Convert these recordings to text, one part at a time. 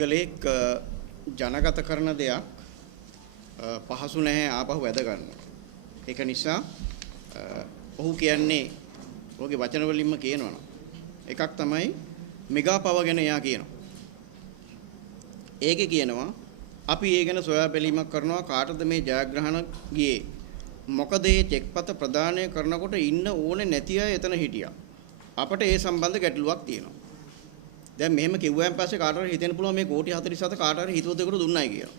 කලෙක් ජනගත කරන දෙයක් පහසු නැහැ ආපහු වැද ගන්න. ඒක නිසා ඔහු කියන්නේ ඔහුගේ වචන වලින්ම කියනවනම් එකක් තමයි මෙගා පව ගැන එයා කියනවා. ඒකේ කියනවා අපි ඒ ගැන සොයා බැලීමක් කරනවා කාටද මේ ජයග්‍රහණ ගියේ. මොකද මේ චෙක්පත ප්‍රදානය කරනකොට ඉන්න ඕනේ නැති අය එතන හිටියා. අපට ඒ සම්බන්ධ ගැටලුවක් තියෙනවා. දැන් මෙහෙම කිව්වයන් පස්සේ කාට හරි හිතෙන්න පුළුවන් මේ කෝටි 47 කාට හරි හිතුවදෙකුට දුන්නයි කියලා.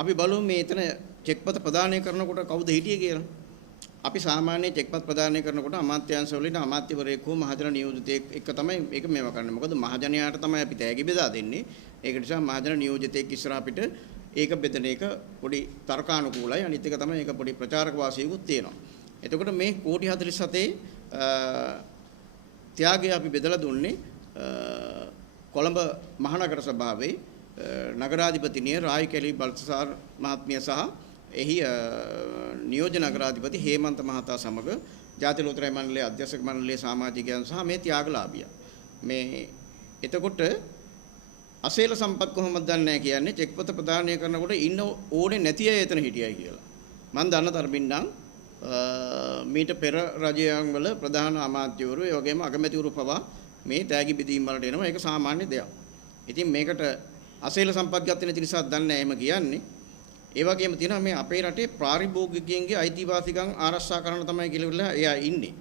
අපි බලමු මේ එතන චෙක්පත ප්‍රදානය කරනකොට කවුද හිටියේ කියලා. අපි සාමාන්‍ය චෙක්පත් ප්‍රදානය කරනකොට අමාත්‍යාංශ වලින් අමාත්‍යවරයෙක් හෝ මහජන නියෝජිතයෙක් එක තමයි මේක මේව කරන්නේ. මොකද මහජනයාට තමයි අපි තෑගි බෙදා දෙන්නේ. ඒක නිසා මහජන නියෝජිතයෙක් ඉස්සරහ අපිට ඒක බෙදන එක පොඩි තර්කානුකූලයි. අනිත් එක තමයි ඒක පොඩි ප්‍රචාරක වාසියකුත් තියෙනවා. එතකොට මේ කෝටි 47 ත්‍යාගය අපි බෙදලා දුන්නේ කොළඹ මහනගර සභාවේ නගරාධිපතිනිය රායි කැලි බල්සාර් මහත්මිය සහ එහි නියෝජ්‍ය නගරාධිපති හේමන්ත මහතා සමග ජාතික ලෝතරැයි මණ්ඩලයේ අධ්‍යක්ෂක මණ්ඩලයේ සමාජිකයන් සහ මේ ත්‍යාගලාභියා මේ එතකොට අසේල සම්පත් කොහොමද දන්නේ කියන්නේ චෙක්පත ප්‍රදානය කරනකොට ඉන්න ඕනේ නැති අය එතන හිටියයි කියලා මම දන්න තරමින් නම් මීට පෙර රජයන් වල ප්‍රධාන අමාත්‍යවරු ඒ වගේම අගමැතිවරු පවා මේ තෑගි බෙදීම් වලට එනවා ඒක සාමාන්‍ය දෙයක්. ඉතින් මේකට අසේල සම්පත් ගත්තේ නැති නිසා දන්නේ නැහැ එහෙම කියන්නේ. ඒ වගේම තියෙනවා මේ අපේ රටේ පාරිභෝගිකයන්ගේ අයිතිවාසිකම් ආරක්ෂා කරන තමයි කියලා එයා ඉන්නේ.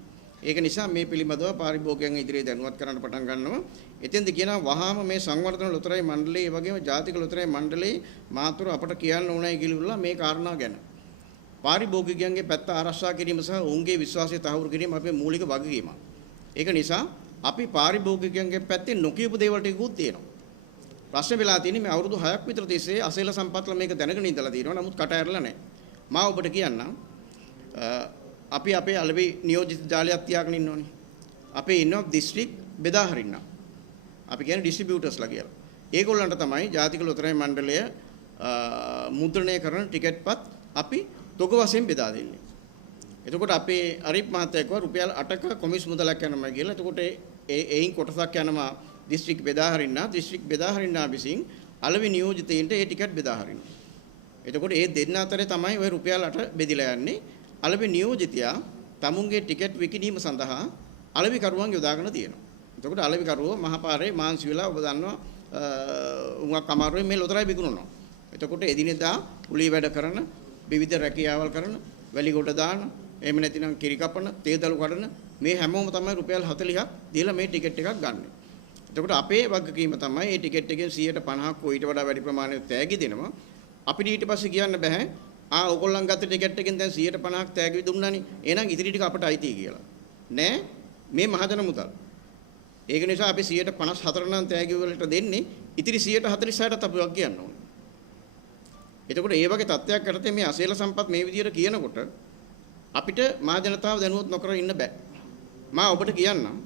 ඒක නිසා මේ පිළිබඳව පාරිභෝගිකයන් ඉදිරියේ දැනුවත් කරන්න පටන් ගන්නවා. එතෙන්ද කියනවා වහාම මේ සංවර්ධන ලොතරැයි මණ්ඩලයේ ඒ වගේම ජාතික ලොතරැයි මණ්ඩලයේ මාතෘ අපට කියන්න ඕනයි කියලා මේ කාරණා ගැන. පාරිභෝගිකයන්ගේ පැත්ත ආරක්ෂා කිරීම සහ ඔවුන්ගේ විශ්වාසය තහවුරු කිරීම අපේ මූලික වගකීමක්. ඒක නිසා අපි පාරිභෝගිකයන්ගේ පැත්තේ නොකියපු දේවල් ටිකකුත් තියෙනවා. ප්‍රශ්න වෙලා තියෙන්නේ මේ අවුරුදු 6ක් විතර තිස්සේ අසේල සම්පත්ල මේක දැනගෙන ඉඳලා තියෙනවා. නමුත් කට ඇරලා නැහැ. මම ඔබට කියන්නම් අපි අපේ අලෙවි නියෝජිත ජාලයක් තියාගෙන ඉන්නෝනේ. අපේ ඉන්නවා දිස්ත්‍රික් බෙදා හරින්න. අපි කියන්නේ ඩිස්ට්‍රිබියුටර්ස්ලා කියලා. ඒගොල්ලන්ට තමයි ජාතික ලොතරැයි මණ්ඩලය මුද්‍රණය කරන ටිකට්පත් අපි තොග වශයෙන් බෙදා දෙන්නේ. එතකොට අපේ අරිප් මහත්තයා කිව්වා රුපියල් 8ක කොමිස් මුදලක් යනවා කියලා. එතකොට එයින් කොටසක් යනවා දිස්ත්‍රික් බෙදා හරින්න. දිස්ත්‍රික් බෙදා හරින්න විසින් අලෙවි නියෝජිතයින්ට ඒ ටිකට් බෙදා හරිනවා. එතකොට ඒ දෙන්න අතරේ තමයි ওই රුපියල් 8 බෙදිලා යන්නේ. අලෙවි නියෝජිතයා තමුන්ගේ ටිකට් විකිණීම සඳහා අලෙවි කරුවන් යොදාගෙන තියෙනවා. එතකොට අලෙවි කරුවෝ මහපාරේ මාන්සි වෙලා ඔබ දන්නවා උඟක් අමාරුවෙන් මේ ලොතරැයි විකුණනවා. එතකොට එදිනෙදා කුලී වැඩ කරන විවිධ රැකියාවල් කරන වැලිගොඩ දාන එහෙම නැතිනම් කිරි කපන තේදළු කඩන මේ හැමෝම තමයි රුපියල් 40ක් දීලා මේ ටිකට් එකක් ගන්න. එතකොට අපේ වගකීම තමයි මේ ටිකට් එකෙන් 150ක් හෝ ඊට වඩා වැඩි ප්‍රමාණයක් තෑගි දෙනවා. අපිට ඊට පස්සේ කියන්න බෑ ඕගොල්ලන් ගත්ත ටිකට් එකෙන් දැන් 150ක් තෑගි දුන්නානේ. එහෙනම් ඉතිරි ටික අපට අයිතියි කියලා. නෑ මේ මහජන මුදල්. ඒක නිසා අපි 154 නම් තෑගි වලට දෙන්නේ ඉතිරි 146ටත් අපි වක් කියන්න ඕනේ. එතකොට ඒ වගේ තත්ත්වයක් යටතේ මේ අසේල සම්පත් මේ විදියට කියනකොට අපිට මහ ජනතාව දැනුවත් නොකර ඉන්න බෑ. මම ඔබට කියන්නම්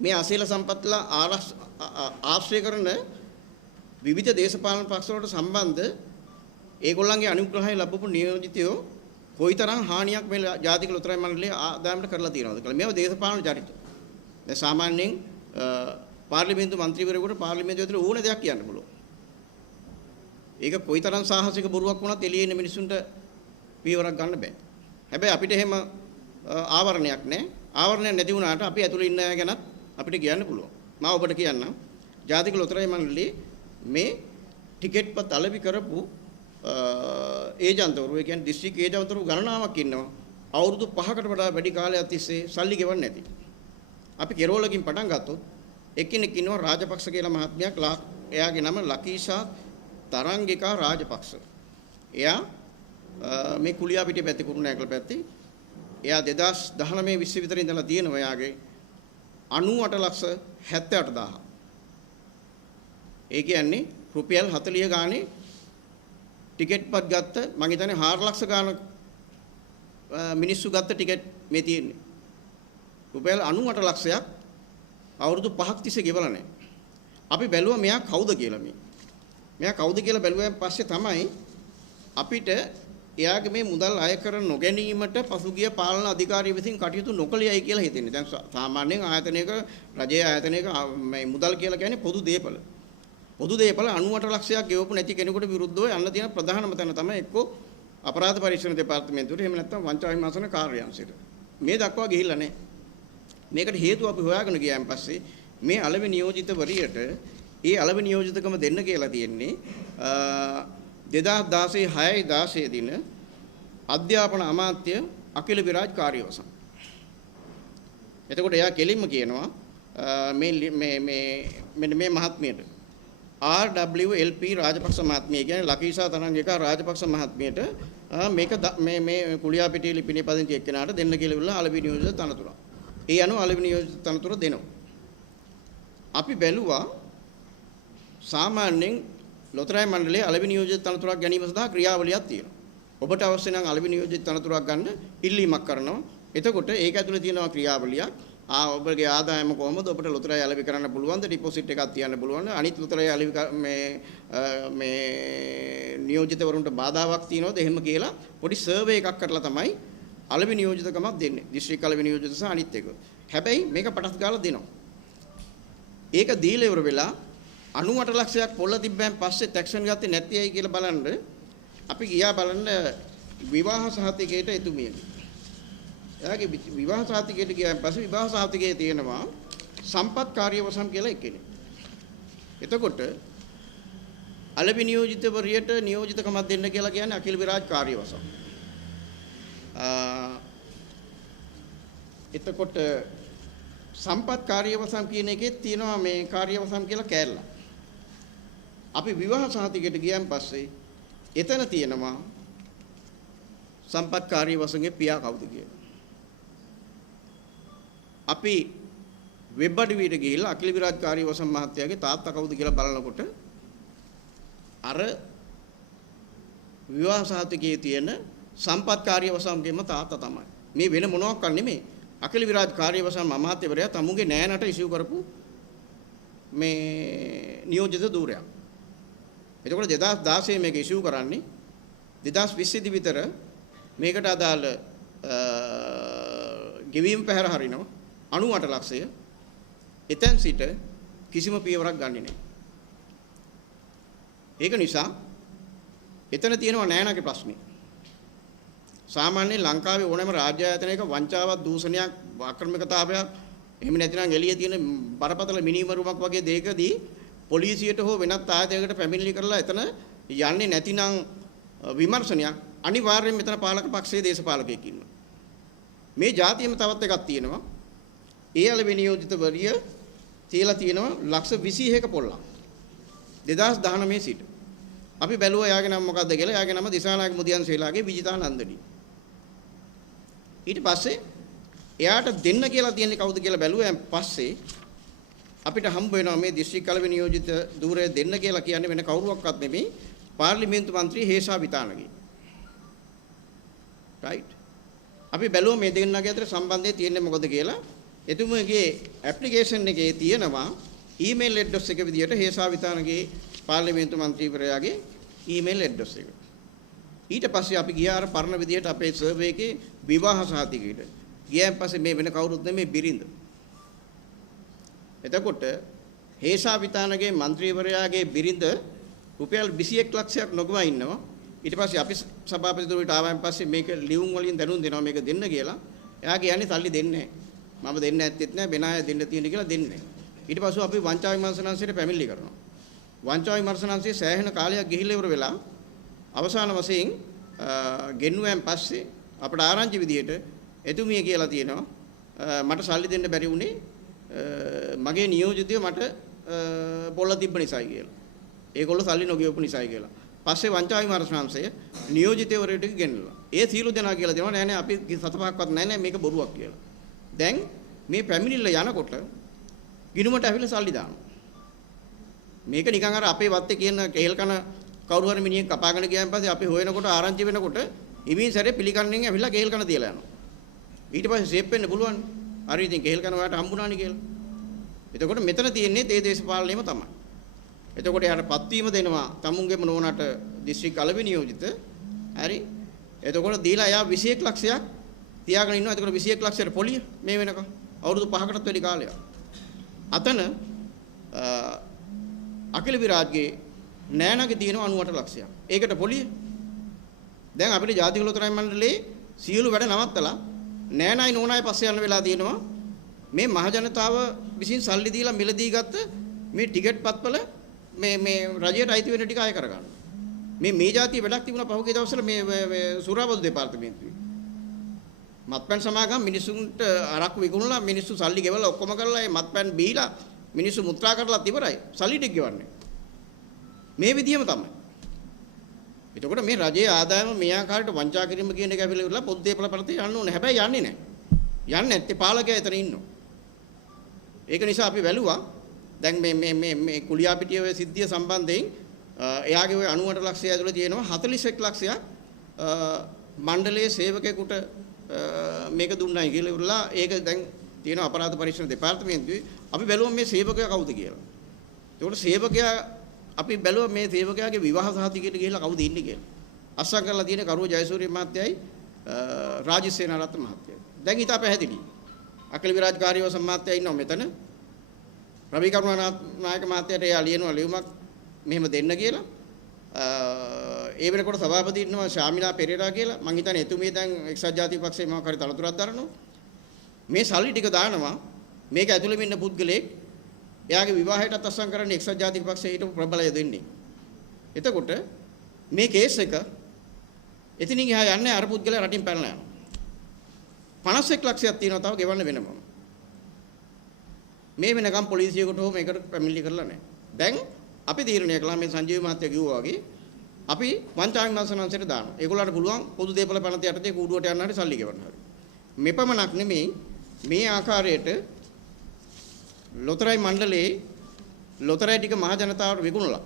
මේ අසේල සම්පත්ලා ආශ්‍රය කරන විවිධ දේශපාලන පක්ෂ වලට සම්බන්ධ ඒගොල්ලන්ගේ අනුග්‍රහය ලැබපු නියෝජිතයෝ කොයිතරම් හානියක් මේ ජාතික ලොතරැයි මණ්ඩලයේ ආදායමට කරලා තියෙනවද කියලා. මේවා දේශපාලන චරිත. දැන් සාමාන්‍යයෙන් පාර්ලිමේන්තු මන්ත්‍රීවරයෙකුට පාර්ලිමේන්තුව ඇතුළේ ඕන දෙයක් කියන්න පුළුවන්. ඒක කොයිතරම් සාහසික බොරුවක් වුණත් එළියේ ඉන්න මිනිසුන්ට පියවරක් ගන්න බෑ. හැබැයි අපිට එහෙම ආවරණයක් නැහැ. ආවරණයක් නැති වුණාට අපි ඇතුළේ ඉන්න අය ගැනත් අපිට කියන්න පුළුවන්. මම ඔබට කියන්නම් ජාතික ලොතරැයි මණ්ඩලයේ මේ ටිකට්පත් අලෙවි කරපු ඒජන්තවරු ඒ කියන්නේ දිස්ත්‍රික් ඒජන්තවරු ගණනාවක් ඉන්නවා. අවුරුදු 5කට වඩා වැඩි කාලයක් තිස්සේ සල්ලි ගෙවන්නේ නැති. අපි කෙරෝලකින් පටන් ගත්තොත් එක්කෙනෙක් ඉන්නවා රාජපක්ෂ කියලා මහත්මයෙක්. එයාගේ නම ලකීෂා තරංගිකා රාජපක්ෂ. එයා මේ කුලියාපිටිය පැත්තේ කුරුණෑගල පැත්තේ. එයා 2019 20 විතර ඉඳලා තියෙනවා එයාගේ 98,78,000. ඒ කියන්නේ රුපියල් 40 ගානේ ටිකට්පත් ගත්ත මම හිතන්නේ 4 ලක්ෂ ගාන මිනිස්සු ගත්ත ටිකට් මේ තියෙන්නේ. රුපියල් 98 ලක්ෂයක් අවුරුදු 5ක් තිස්සේ ගෙවලා නැහැ. අපි බැලුවා මෙයා කවුද කියලා මේ. මෙයා කවුද කියලා බැලුවාන් පස්සේ තමයි අපිට එයාගේ මේ මුදල් අය කර නොගැනීමට පසුගිය පාලන අධිකාරිය විසින් කටයුතු නොකළයයි කියලා හිතෙන්නේ. දැන් සාමාන්‍යයෙන් ආයතනයක රජයේ ආයතනයක මේ මුදල් කියලා කියන්නේ පොදු දේපල. පොදු දේපල 98 ලක්ෂයක් ගෙවපු නැති කෙනෙකුට විරුද්ධව යන්න තියෙන ප්‍රධානම තැන තමයි එක්කෝ අපරාධ පරීක්ෂණ දෙපාර්තමේන්තුවට එහෙම නැත්නම් වංචා විමර්ශන කාර්යාංශයට. මේ දක්වා ගිහිල්ලා නැහැ. මේකට හේතුව අපි හොයාගෙන ගියාන් පස්සේ මේ අලෙවි නියෝජිතවරියට ඒ අලෙවි නියෝජිතකම දෙන්න කියලා තියෙන්නේ 2016 6/16 දින අධ්‍යාපන අමාත්‍ය අකිල විරාජ් කාර්යවසම්. එතකොට එයා කෙලින්ම කියනවා මේ මහත්මියට RWLP රාජපක්ෂ මහත්මිය කියන්නේ ලකීෂා තරංගිකා රාජපක්ෂ මහත්මියට මේක මේ කුලියාපිටිය ලිපිනේ පදිංචි එක්කෙනාට දෙන්න කියලා ඉල්ලලා අලෙවි නියෝජිත තනතුර. ඒ අනුව අලෙවි නියෝජිත තනතුර දෙනවා. අපි බැලුවා සාමාන්‍යයෙන් ලොතරැයි මණ්ඩලයේ අලෙවි නියෝජිත තනතුරක් ගැනීම සඳහා ක්‍රියාවලියක් තියෙනවා. ඔබට අවශ්‍ය නම් අලෙවි නියෝජිත තනතුරක් ගන්න ඉල්ලීමක් කරනවා. එතකොට ඒක ඇතුලේ තියෙනවා ක්‍රියාවලියක්. ඔබගේ ආදායම කොහොමද ඔබට ලොතරැයි අලෙවි කරන්න පුළුවන්ද? ඩිපොසිට් එකක් තියන්න පුළුවන්ද? අනිත් ලොතරැයි අලෙවි මේ නියෝජිතවරුන්ට බාධාවක් තියනවද? එහෙම කියලා පොඩි සර්වේ එකක් කරලා තමයි අලෙවි නියෝජිතකමක් දෙන්නේ. දිස්ත්‍රික් අලෙවි නියෝජිත සහ අනිත් එක. හැබැයි මේක පටස් ගාලා දෙනවා. ඒක දීලා ඉවර වෙලා 98 ලක්ෂයක් පොල්ල තිබ්බෙන් පස්සේ ටැක්ෂන් ගත්තේ නැති ඇයි කියලා බලන්න අපි ගියා බලන්න විවාහ සහතිකයට එතුමියට. එයාගේ විවාහ සහතිකයට ගියාන් පස්සේ විවාහ සහතිකයේ තියෙනවා සම්පත් කාර්යවසම් කියලා එකනේ. එතකොට අලෙවි නියෝජිතවරියට නියෝජිතකමක් දෙන්න කියලා කියන්නේ අකිල විරාජ් කාර්යවසම්. එතකොට සම්පත් කාර්යවසම් කියන එකේ තියෙනවා මේ කාර්යවසම් කියලා කෑල්ල. අපි විවාහ සහතිකයට ගියන් පස්සේ එතන තියෙනවා සම්පත් කාර්යවසම්ගේ පියා කවුද කියලා. අපි වෙබ් අඩවියට ගිහිල්ලා අකිල විරාජ් කාර්යවසම් මහත්තයාගේ තාත්තා කවුද කියලා බලනකොට අර විවාහ සහතිකයේ තියෙන සම්පත් කාර්යවසම්ගේම තාත්තා තමයි. මේ වෙන මොනවාක් නෙමෙයි. අකිල විරාජ් කාර්යවසම් අමාත්‍යවරයා තමුන්ගේ නෑනට ඉෂුව කරපු මේ නියෝජිත ධූරයක්. එතකොට 2016 මේක ඉෂුව කරන්නේ 2020 දී විතර මේකට අදාළ ගෙවීම් පැහැර හරිනවා 98 ලක්ෂය. එතෙන් සිට කිසිම පියවරක් ගන්නෙ නැහැ. ඒක නිසා එතන තියෙනවා නෑනගේ ප්‍රශ්නේ. සාමාන්‍යයෙන් ලංකාවේ ඕනෑම රාජ්‍ය ආයතනයක වංචාවක් දූෂණයක් ආක්‍රමකතාවයක් එහෙම නැතිනම් එළියේ තියෙන බරපතල මිනිමරුමක් වගේ දෙයකදී පොලිසියට හෝ වෙනත් ආයතනයකට පැමිණිලි කරලා එතන යන්නේ නැතිනම් විමර්ශනයක් අනිවාර්යයෙන් මෙතන පාලක පක්ෂයේ දේශපාලකයෙක් ඉන්නවා. මේ જાතියෙම තවත් එකක් තියෙනවා. ඒ අලෙවි නියෝජිතවරිය තියලා තියෙනවා ලක්ෂ 21ක පොල්ලක් 2019 සිට. අපි බැලුවා යාගේ නම මොකද්ද කියලා. යාගේ නම දිසානායක මුදියන් ශීලාගේ විජිතා නන්දනි. ඊට පස්සේ එයාට දෙන්න කියලා තියෙන්නේ කවුද කියලා බැලුවාන් පස්සේ අපිට හම්බ වෙනවා මේ දිස්ත්‍රික් අලෙවි නියෝජිත ධූරය දෙන්න කියලා කියන්නේ වෙන කවුරුවක්වත් නෙමෙයි පාර්ලිමේන්තු මන්ත්‍රී හේෂා විතානගේ. රයිට්. අපි බැලුවා මේ දෙන්නගේ අතර සම්බන්ධය තියෙන්නේ මොකද කියලා. එතුමගේ ඇප්ලිකේෂන් එකේ තියෙනවා ඊමේල් ඇඩ්‍රස් එක විදියට හේෂා විතානගේ පාර්ලිමේන්තු මන්ත්‍රීවරයාගේ ඊමේල් ඇඩ්‍රස් එක. ඊට පස්සේ අපි ගියා අර පරණ විදියට අපේ සර්වේ එකේ විවාහ සහතිකයට. ගියන් පස්සේ මේ වෙන කවුරුත් නෙමෙයි බිරිඳ. එතකොට හේෂා විතානගේ මන්ත්‍රීවරයාගේ බිරිඳ රුපියල් 21 ලක්ෂයක් නොගම ඉන්නවා. ඊට පස්සේ අපි සභාපතිතුමීට ආවයින් පස්සේ මේක ලියුම් වලින් දැනුම් දෙනවා මේක දෙන්න කියලා. එයා කියන්නේ සල්ලි දෙන්නේ නැහැ. මම දෙන්න ඇත්තෙත් නැහැ වෙන අය දෙන්න තියෙන කියලා දෙන්නේ නැහැ. ඊට පස්සේ අපි වංචා විමර්ශනාංශයට පැමිණිලි කරනවා. වංචා විමර්ශනාංශයේ සෑහෙන කාලයක් ගිහිල්ලා ඉවර වෙලා අවසාන වශයෙන් ගෙන්නුවෙන් පස්සේ අපට ආරංචි විදියට එතුමිය කියලා තියෙනවා මට සල්ලි දෙන්න බැරි වුණේ මගේ නියෝජිතයෝ මට පොල්ල තිබ්බ නිසායි කියලා. ඒගොල්ලෝ සල්ලි නොගෙවපු නිසායි කියලා. පස්සේ වංචා විමර්ශනාංශය නියෝජිතවරයෙක් ගෙන්නලා. ඒ සීල දෙනා කියලා දෙනවා නෑ නෑ අපි සතපහක්වත් නෑ නෑ මේක බොරුවක් කියලා. දැන් මේ පැමිණිල්ල යනකොට ගිණුමට ඇවිල්ලා සල්ලි දානවා. මේක නිකන් අර අපේ වත්තේ කියන කේල් කන කවුරු හරි මිනිහෙක් කපාගෙන ගියන් පස්සේ අපි හොයනකොට ආරංචි වෙනකොට ඉමින් සැරේ පිළිකන්නෙන් ඇවිල්ලා කේල් කන තියලා යනවා. ඊට පස්සේ සේප් වෙන්න පුළුවන්. හරි ඉතින් කේල් කන ඔයාලට හම්බුණානේ කියලා. එතකොට මෙතන තියෙන්නේ තේ දේශපාලනයම තමයි. එතකොට යාට පත්වීම දෙනවා තමුන්ගේම නෝනට දිස්ත්‍රික් අලෙවි නියෝජිත. හරි. එතකොට දීලා එයා 21 ලක්ෂයක් තියාගෙන ඉන්නවා. එතකොට 21 ලක්ෂයට පොලිය මේ වෙනකම් අවුරුදු 5කටත් වැඩි කාලයක්. අතන අකිල විරාජ්ගේ නෑනගේ තියෙනවා 98 ලක්ෂයක්. ඒකට පොලිය දැන් අපිට ජාතික ලොතරැයි මණ්ඩලයේ සියලු වැඩ නවත්තලා නෑනයි නෝනයි පස්සේ යන වෙලා තියෙනවා. මේ මහ ජනතාව විසින් සල්ලි දීලා මිලදී ගත්ත මේ ටිකට් පත්වල මේ රජයට අයිති වෙන ටික අය කරගන්න. මේ જાතිය වැඩක් තිබුණා පහුගිය දවස්වල මේ සුරාබදු දෙපාර්තමේන්තුවේ. මත්පැන් සමාගම් මිනිසුන්ට අරක්කු විකුණලා මිනිස්සු සල්ලි ගෙවලා ඔක්කොම කරලා ඒ මත්පැන් බීලා මිනිස්සු මුත්‍රා කරලා ඉවරයි. සල්ලි ටික ගෙවන්නේ. මේ විදියම තමයි. එතකොට මේ රජයේ ආදායම මේ ආකාරයට වංචා කිරීම කියන එක ඇවිල්ලා ඉවරලා පොත් දේපල පරිදි යන්න ඕනේ. හැබැයි යන්නේ නැහැ. යන්නේ නැත්තේ පාලකයා එතන ඉන්නවා. ඒක නිසා අපි වැළුවා දැන් මේ කුලියාපිටිය ඔය සිද්ධිය සම්බන්ධයෙන් එයාගේ ඔය 98 ලක්ෂය ඇතුළේ තියෙනවා 41 ලක්ෂයක් මණ්ඩලයේ සේවකයෙකුට මේක දුන්නයි කියලා ඉවරලා ඒක දැන් තියෙන අපරාධ පරීක්ෂණ දෙපාර්තමේන්තුවේ අපි බැලුවා මේ සේවකයා කවුද කියලා. ඒකට සේවකයා අපි බැලුවා මේ සේවකයාගේ විවාහ සහතිකයට ගිහිල්ලා කවුද ඉන්නේ කියලා. අස්සම් කරලා තියෙන කරුව ජයසූරිය මහත්තයයි රාජේෂ් සේනාරත්න මහත්තයයි. දැන් ඊට පැහැදිලි. අකිල විරාජ් කාර්යව සම්මාත්‍යය ඉන්නවා මෙතන. රවි කරුණානායක මහත්තයට එයා ලියනවා ලියුමක් මෙහෙම දෙන්න කියලා. ඒ වෙනකොට සභාපති ඉන්නවා ශාමිලා පෙරේරා කියලා. මං හිතන්නේ එතුමිය දැන් එක්සත් ජාතික පක්ෂයේ මොකක් හරි තලතුරක් දරනවා. මේ සල්ලි ටික දානවා මේක ඇතුළෙම ඉන්න පුද්ගලෙක් එයාගේ විවාහයටත් අත්සන් කරන්නේ එක්සත් ජාතික පක්ෂයේ හිටපු ප්‍රබලය දෙන්නේ. එතකොට මේ කේස් එක එතනින් එහා යන්නේ අර පුද්ගලයා රටින් පැනලා යනවා. 51 ලක්ෂයක් තියෙනවා තව ගෙවන්න වෙනම. මේ වෙනකම් පොලිසියකට හෝ මේකට පැමිණිලි කරලා නැහැ. දැන් අපි තීරණය කළා මේ සංජීව මහත්තයා කිව්වා වගේ අපි වංචා විමර්ශනාංශයට දානවා. ඒගොල්ලන්ට පුළුවන් පොදු දේපල පනත යටතේ කූඩුවට යන්න හරි සල්ලි ගෙවන්න හරි. මෙපමණක් නෙමෙයි මේ ආකාරයට ලොතරැයි මණ්ඩලයේ ලොතරැයි ටික මහ ජනතාවට විකුණලා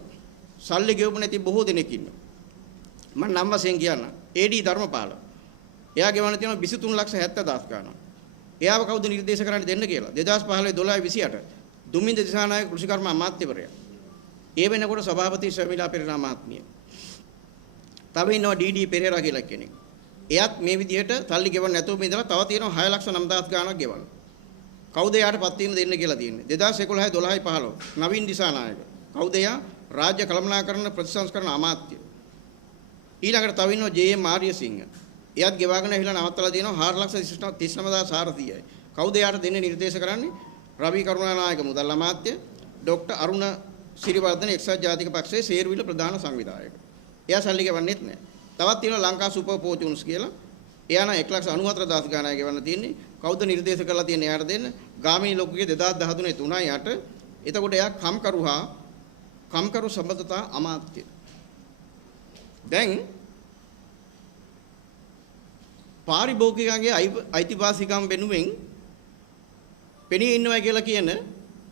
සල්ලි ගෙවපු නැති බොහෝ දෙනෙක් ඉන්නවා. මම නම් වශයෙන් කියන්න. ඒඩී ධර්මපාල. එයා ගෙවන්න තියෙනවා 23,70,000 ගාණක්. එයාව කවුද නිර්දේශ කරන්න දෙන්න කියලා 2015 12 28 දුමින්ද දිසානායක කෘෂිකර්ම අමාත්‍යවරයා. ඒ වෙනකොට සභාපති ශර්මිලා පෙරේරා මහත්මිය. තව ඉන්නවා ඩීඩී පෙරේරා කියලා කෙනෙක්. එයාත් මේ විදිහට සල්ලි ගෙවන්න නැතුව ඉඳලා තව තියෙනවා 6,09,000 ගාණක් ගෙවන්න. කවුද එයාට පත්වීම දෙන්න කියලා තියෙන්නේ 2011 12 15 නවීන් දිසානායක. කවුද එයා? රාජ්‍ය කළමනාකරණ ප්‍රතිසංස්කරණ අමාත්‍ය. ඊළඟට තව ඉන්නවා ජේ.එම්. ආර්යසිංහ. එයාත් ගෙවාගෙන ඇවිල්ලා නවත්තලා තියෙනවා 4,39,400යි. කවුද එයාට දෙන්නේ නිර්දේශ කරන්නේ? රවි කරුණානායක මුදල් අමාත්‍ය, ඩොක්ටර් අරුණ සිරිවර්ධන එක්සත් ජාතික පක්ෂයේ සේරුවිල ප්‍රධාන සංවිධායක. එයා සල්ලි ගෙවන්නෙත් නැහැ. තවත් තියෙනවා ලංකා සුපර් ෆෝචුන්ස් කියලා. එයා නම් 1,94,000 ගාණක් ගෙවන්න තියෙන්නේ. කවුද නිර්දේශ කරලා තියෙන්නේ එයාට දෙන්න? ගාමිණී ලොකුගේ 2013 3/8. එතකොට එයා කම්කරු සම්බන්ධතා අමාත්‍ය. දැන් පාරිභෝගිකයන්ගේ අයිතිවාසිකම් වෙනුවෙන් පෙනී ඉන්නවා කියලා කියන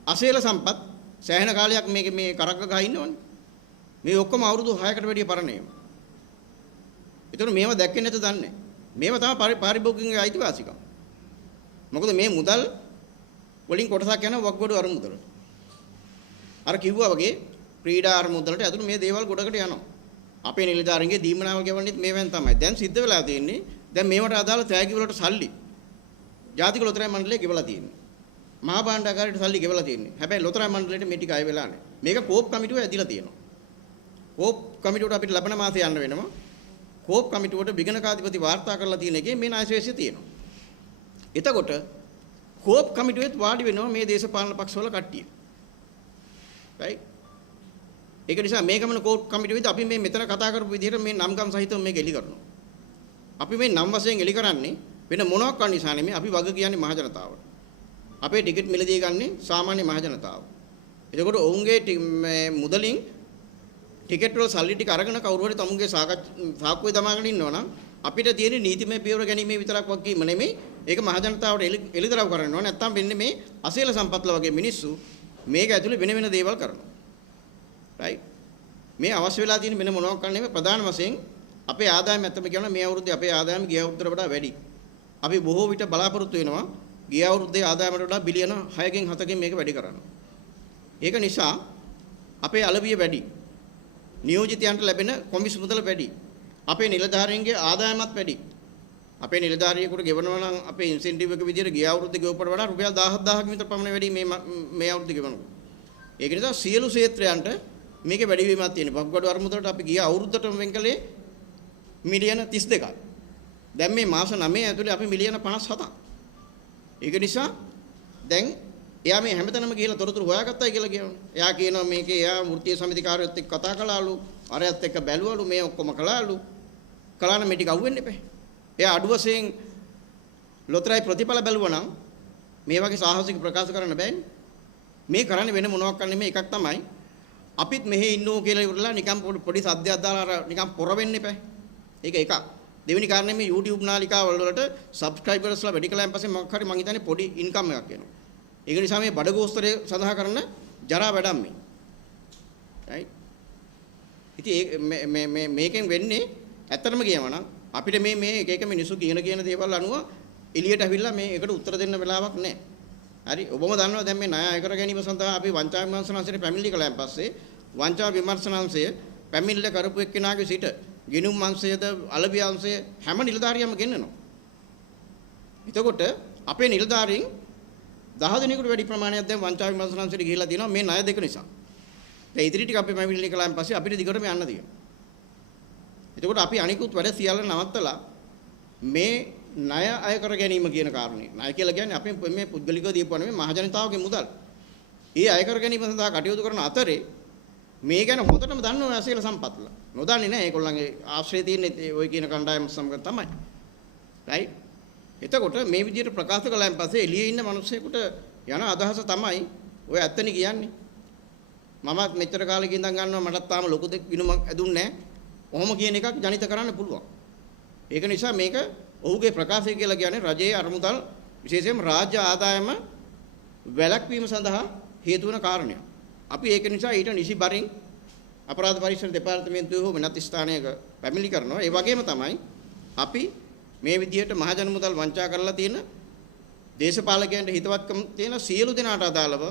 අසේල සම්පත් සෑහෙන කාලයක් මේ කරක්ක ගහ ඉන්නවනේ. මේ ඔක්කොම අවුරුදු 6කට වැඩිය පරණ ඒවා. ඒතර මේව දැක්කේ නැත දන්නේ. මේව තමයි පාරිභෝගිකයන්ගේ අයිතිවාසිකම්. මොකද මේ මුදල් වලින් කොටසක් යනවා වක්ගොඩ අර මුදලට. අර කිව්වා වගේ ක්‍රීඩා අර මුදලට ඇතුළු මේ දේවල් ගොඩකට යනවා. අපේ නිලධාරීන්ගේ දීමනාව ගෙවන්නෙත් මේවෙන් තමයි. දැන් සිද්ධ වෙලා තියෙන්නේ දැන් මේවට අදාළ තෑගි වලට සල්ලි ජාතික ලොතරැයි මණ්ඩලය ගෙවලා තියෙන්නේ. මහා භාණ්ඩාගාරයට සල්ලි ගෙවලා තියෙන්නේ. හැබැයි ලොතරැයි මණ්ඩලයට මේ ටික අය වෙලා නැහැ. මේක කෝප් කමිටුව ඇදිලා තියෙනවා. කෝප් කමිටුවට අපිට ලබන මාසේ යන්න වෙනවා. කෝප් කමිටුවට විගණකාධිපති වාර්තා කරලා තියෙන එකේ මේ ණයශේෂය තියෙනවා. එතකොට කෝප් කමිටුවෙත් වාඩි වෙනවා මේ දේශපාලන පක්ෂවල කට්ටිය. right? ඒක නිසා මේ ගමන කෝප් කමිටුවේදී අපි මේ මෙතන කතා කරපු විදිහට මේ නම්ගම් සහිතව මේක එලි කරනවා. අපි මේ නම් වශයෙන් එලි කරන්නේ වෙන මොනවක් කන්න නිසා නෙමෙයි අපි වග කියන්නේ මහ ජනතාවට. අපේ ටිකට් මිලදී ගන්නේ සාමාන්‍ය මහ ජනතාව. එතකොට ඔවුන්ගේ මුදලින් ටිකට් වල සල්ලි ටික අරගෙන කවුරු හරි තමුන්ගේ සාක්කුවේ දමාගෙන ඉන්නවනම් අපිට තියෙන නීතිමය පියවර ගැනීමේ විතරක් වගකීම නෙමෙයි ඒක මහ ජනතාවට එලිදරව් කරනවා. නැත්තම් වෙන්නේ මේ අසීල සම්පත්ල වගේ මිනිස්සු මේක ඇතුලේ වෙන වෙන දේවල් කරනවා. right? මේ අවශ්‍ය වෙලා තියෙන වෙන මොනවක් කරන්නේ නෙමෙයි ප්‍රධාන වශයෙන් අපේ ආදායම ඇත්තම කියනවා මේ අවුරුද්දේ අපේ ආදායම ගිය අවුරුද්දට වඩා වැඩි. අපි බොහෝ විට බලාපොරොත්තු වෙනවා ගිය අවුරුද්දේ ආදායමට වඩා බිලියන 6කින් 7කින් මේක වැඩි කරන්න. ඒක නිසා අපේ අලවිය වැඩි. නියෝජිතයන්ට ලැබෙන කොමිස් මුදල වැඩි. අපේ නිලධාරීන්ගේ ආදායමත් වැඩි. අපේ නිලධාරියෙකුට ගෙවනවා නම් අපේ ඉන්සෙන්ටිව් එක විදියට ගිය අවුරුද්දේ ගෙවපුවට වඩා රුපියල් 17000ක විතර පමණ වැඩි මේ අවුරුද්දේ ගෙවනවා. ඒක නිසා සියලු ක්ෂේත්‍රයන්ට මේකේ වැඩිවීමක් තියෙනවා. වකුගඩු අර්බුදයට අපි ගිය අවුරුද්දටම වෙන් කළේ මිලියන 32ක්. දැන් මේ මාස 9 ඇතුලේ අපි මිලියන 57ක්. ඒක නිසා දැන් එයා මේ හැමතැනම ගිහලා තොරතුරු හොයාගත්තයි කියලා කියනවා. එයා කියනවා මේකේ එයා වෘත්තීය සමිතිකාරයොත් එක්ක කතා කළාලු, අරයත් එක්ක බැලුවලු, මේ ඔක්කොම කළාලු. කළාන මේ ටික අහුවෙන්න එපා. එයා අඩු වශයෙන් ලොතරැයි ප්‍රතිඵල බැලුවා නම් මේ වගේ සාහසික ප්‍රකාශ කරන්න බෑනේ. මේ කරන්නේ වෙන මොනවක් කරන්නේ මේ එකක් තමයි. අපිත් මෙහෙ ඉන්නෝ කියලා ඉවරලා නිකන් පොඩි සද්දයක් දාලා නිකන් පොර වෙන්න එපා. ඒක එකක්. දෙවෙනි කාරණේ මේ YouTube නාලිකාවල වලට subscribersලා වැඩි කළාන් පස්සේ මොකක් හරි මං හිතන්නේ පොඩි ඉන්කම් එකක් එනවා. ඒක නිසා මේ බඩගෝස්තරය සඳහා කරන ජරා වැඩක් මේ. right? ඉතින් මේකෙන් වෙන්නේ ඇත්තටම කියනවා නම් අපිට මේ එක එක මිනිස්සු කියන දේවල් අනුව එළියට ඇවිල්ලා මේ එකට උත්තර දෙන්න වෙලාවක් නැහැ. හරි ඔබම දන්නවා දැන් මේ ණය අය කර ගැනීම සඳහා අපි වංචා විමර්ශනාංශයට පැමිණිලි කළාන් පස්සේ වංචා විමර්ශනාංශය පැමිණිල්ල කරපු එක්කෙනාගේ සිට ගිණුම් අංශයද අලබි අංශය හැම නිලධාරියම ගෙන්නනවා. එතකොට අපේ නිලධාරීන් 10 දිනකට වැඩි ප්‍රමාණයක් දැන් වංචා විමර්ශනාංශයට ගිහිලා තියෙනවා මේ ණය දෙක නිසා. දැන් ඉදිරි ටික අපි පැමිණිලි කළාන් පස්සේ අපිට දිගටම යන්න තියෙනවා. එතකොට අපි අනිකුත් වැඩ සියල්ල නවත්තලා මේ ණය අය කර ගැනීම කියන කාරණේ. ණය කියලා කියන්නේ අපි මේ පුද්ගලිකව දීපුවා නෙමෙයි මහ ජනතාවගේ මුදල්. ඒ අය කර ගැනීම සඳහා කටයුතු කරන අතරේ මේ ගැන හොඳටම දන්නවනේ අසීල සම්පත්ලා. නොදන්නේ නැහැ ඒගොල්ලන්ගේ ආශ්‍රය තියෙන්නේ ওই කියන කණ්ඩායම සමග තමයි. right? එතකොට මේ විදිහට ප්‍රකාශ කළාන් පස්සේ එළියේ ඉන්න මිනිස්සුෙකුට යන අදහස තමයි ඔය ඇත්තනේ කියන්නේ. මමත් මෙච්චර කාලෙක ඉඳන් ගන්නවා මටත් තාම ලොකු දෙයක් විනුමක් ඇදුන්නේ නැහැ. ඔහොම කියන එකක් ජනිත කරන්න පුළුවන්. ඒක නිසා මේක ඔහුගේ ප්‍රකාශය කියලා කියන්නේ රජයේ අරමුදල් විශේෂයෙන්ම රාජ්‍ය ආදායම වැළැක්වීම සඳහා හේතු වන කාරණයක්. අපි ඒක නිසා ඊට නිසිබරින් අපරාධ පරීක්ෂණ දෙපාර්තමේන්තුවේ හෝ වෙනත් ස්ථානයක පැමිණිලි කරනවා. ඒ වගේම තමයි අපි මේ විදිහට මහජන මුදල් වංචා කරලා තියෙන දේශපාලකයන්ට හිතවත්කම් තියෙන සියලු දෙනාට අදාළව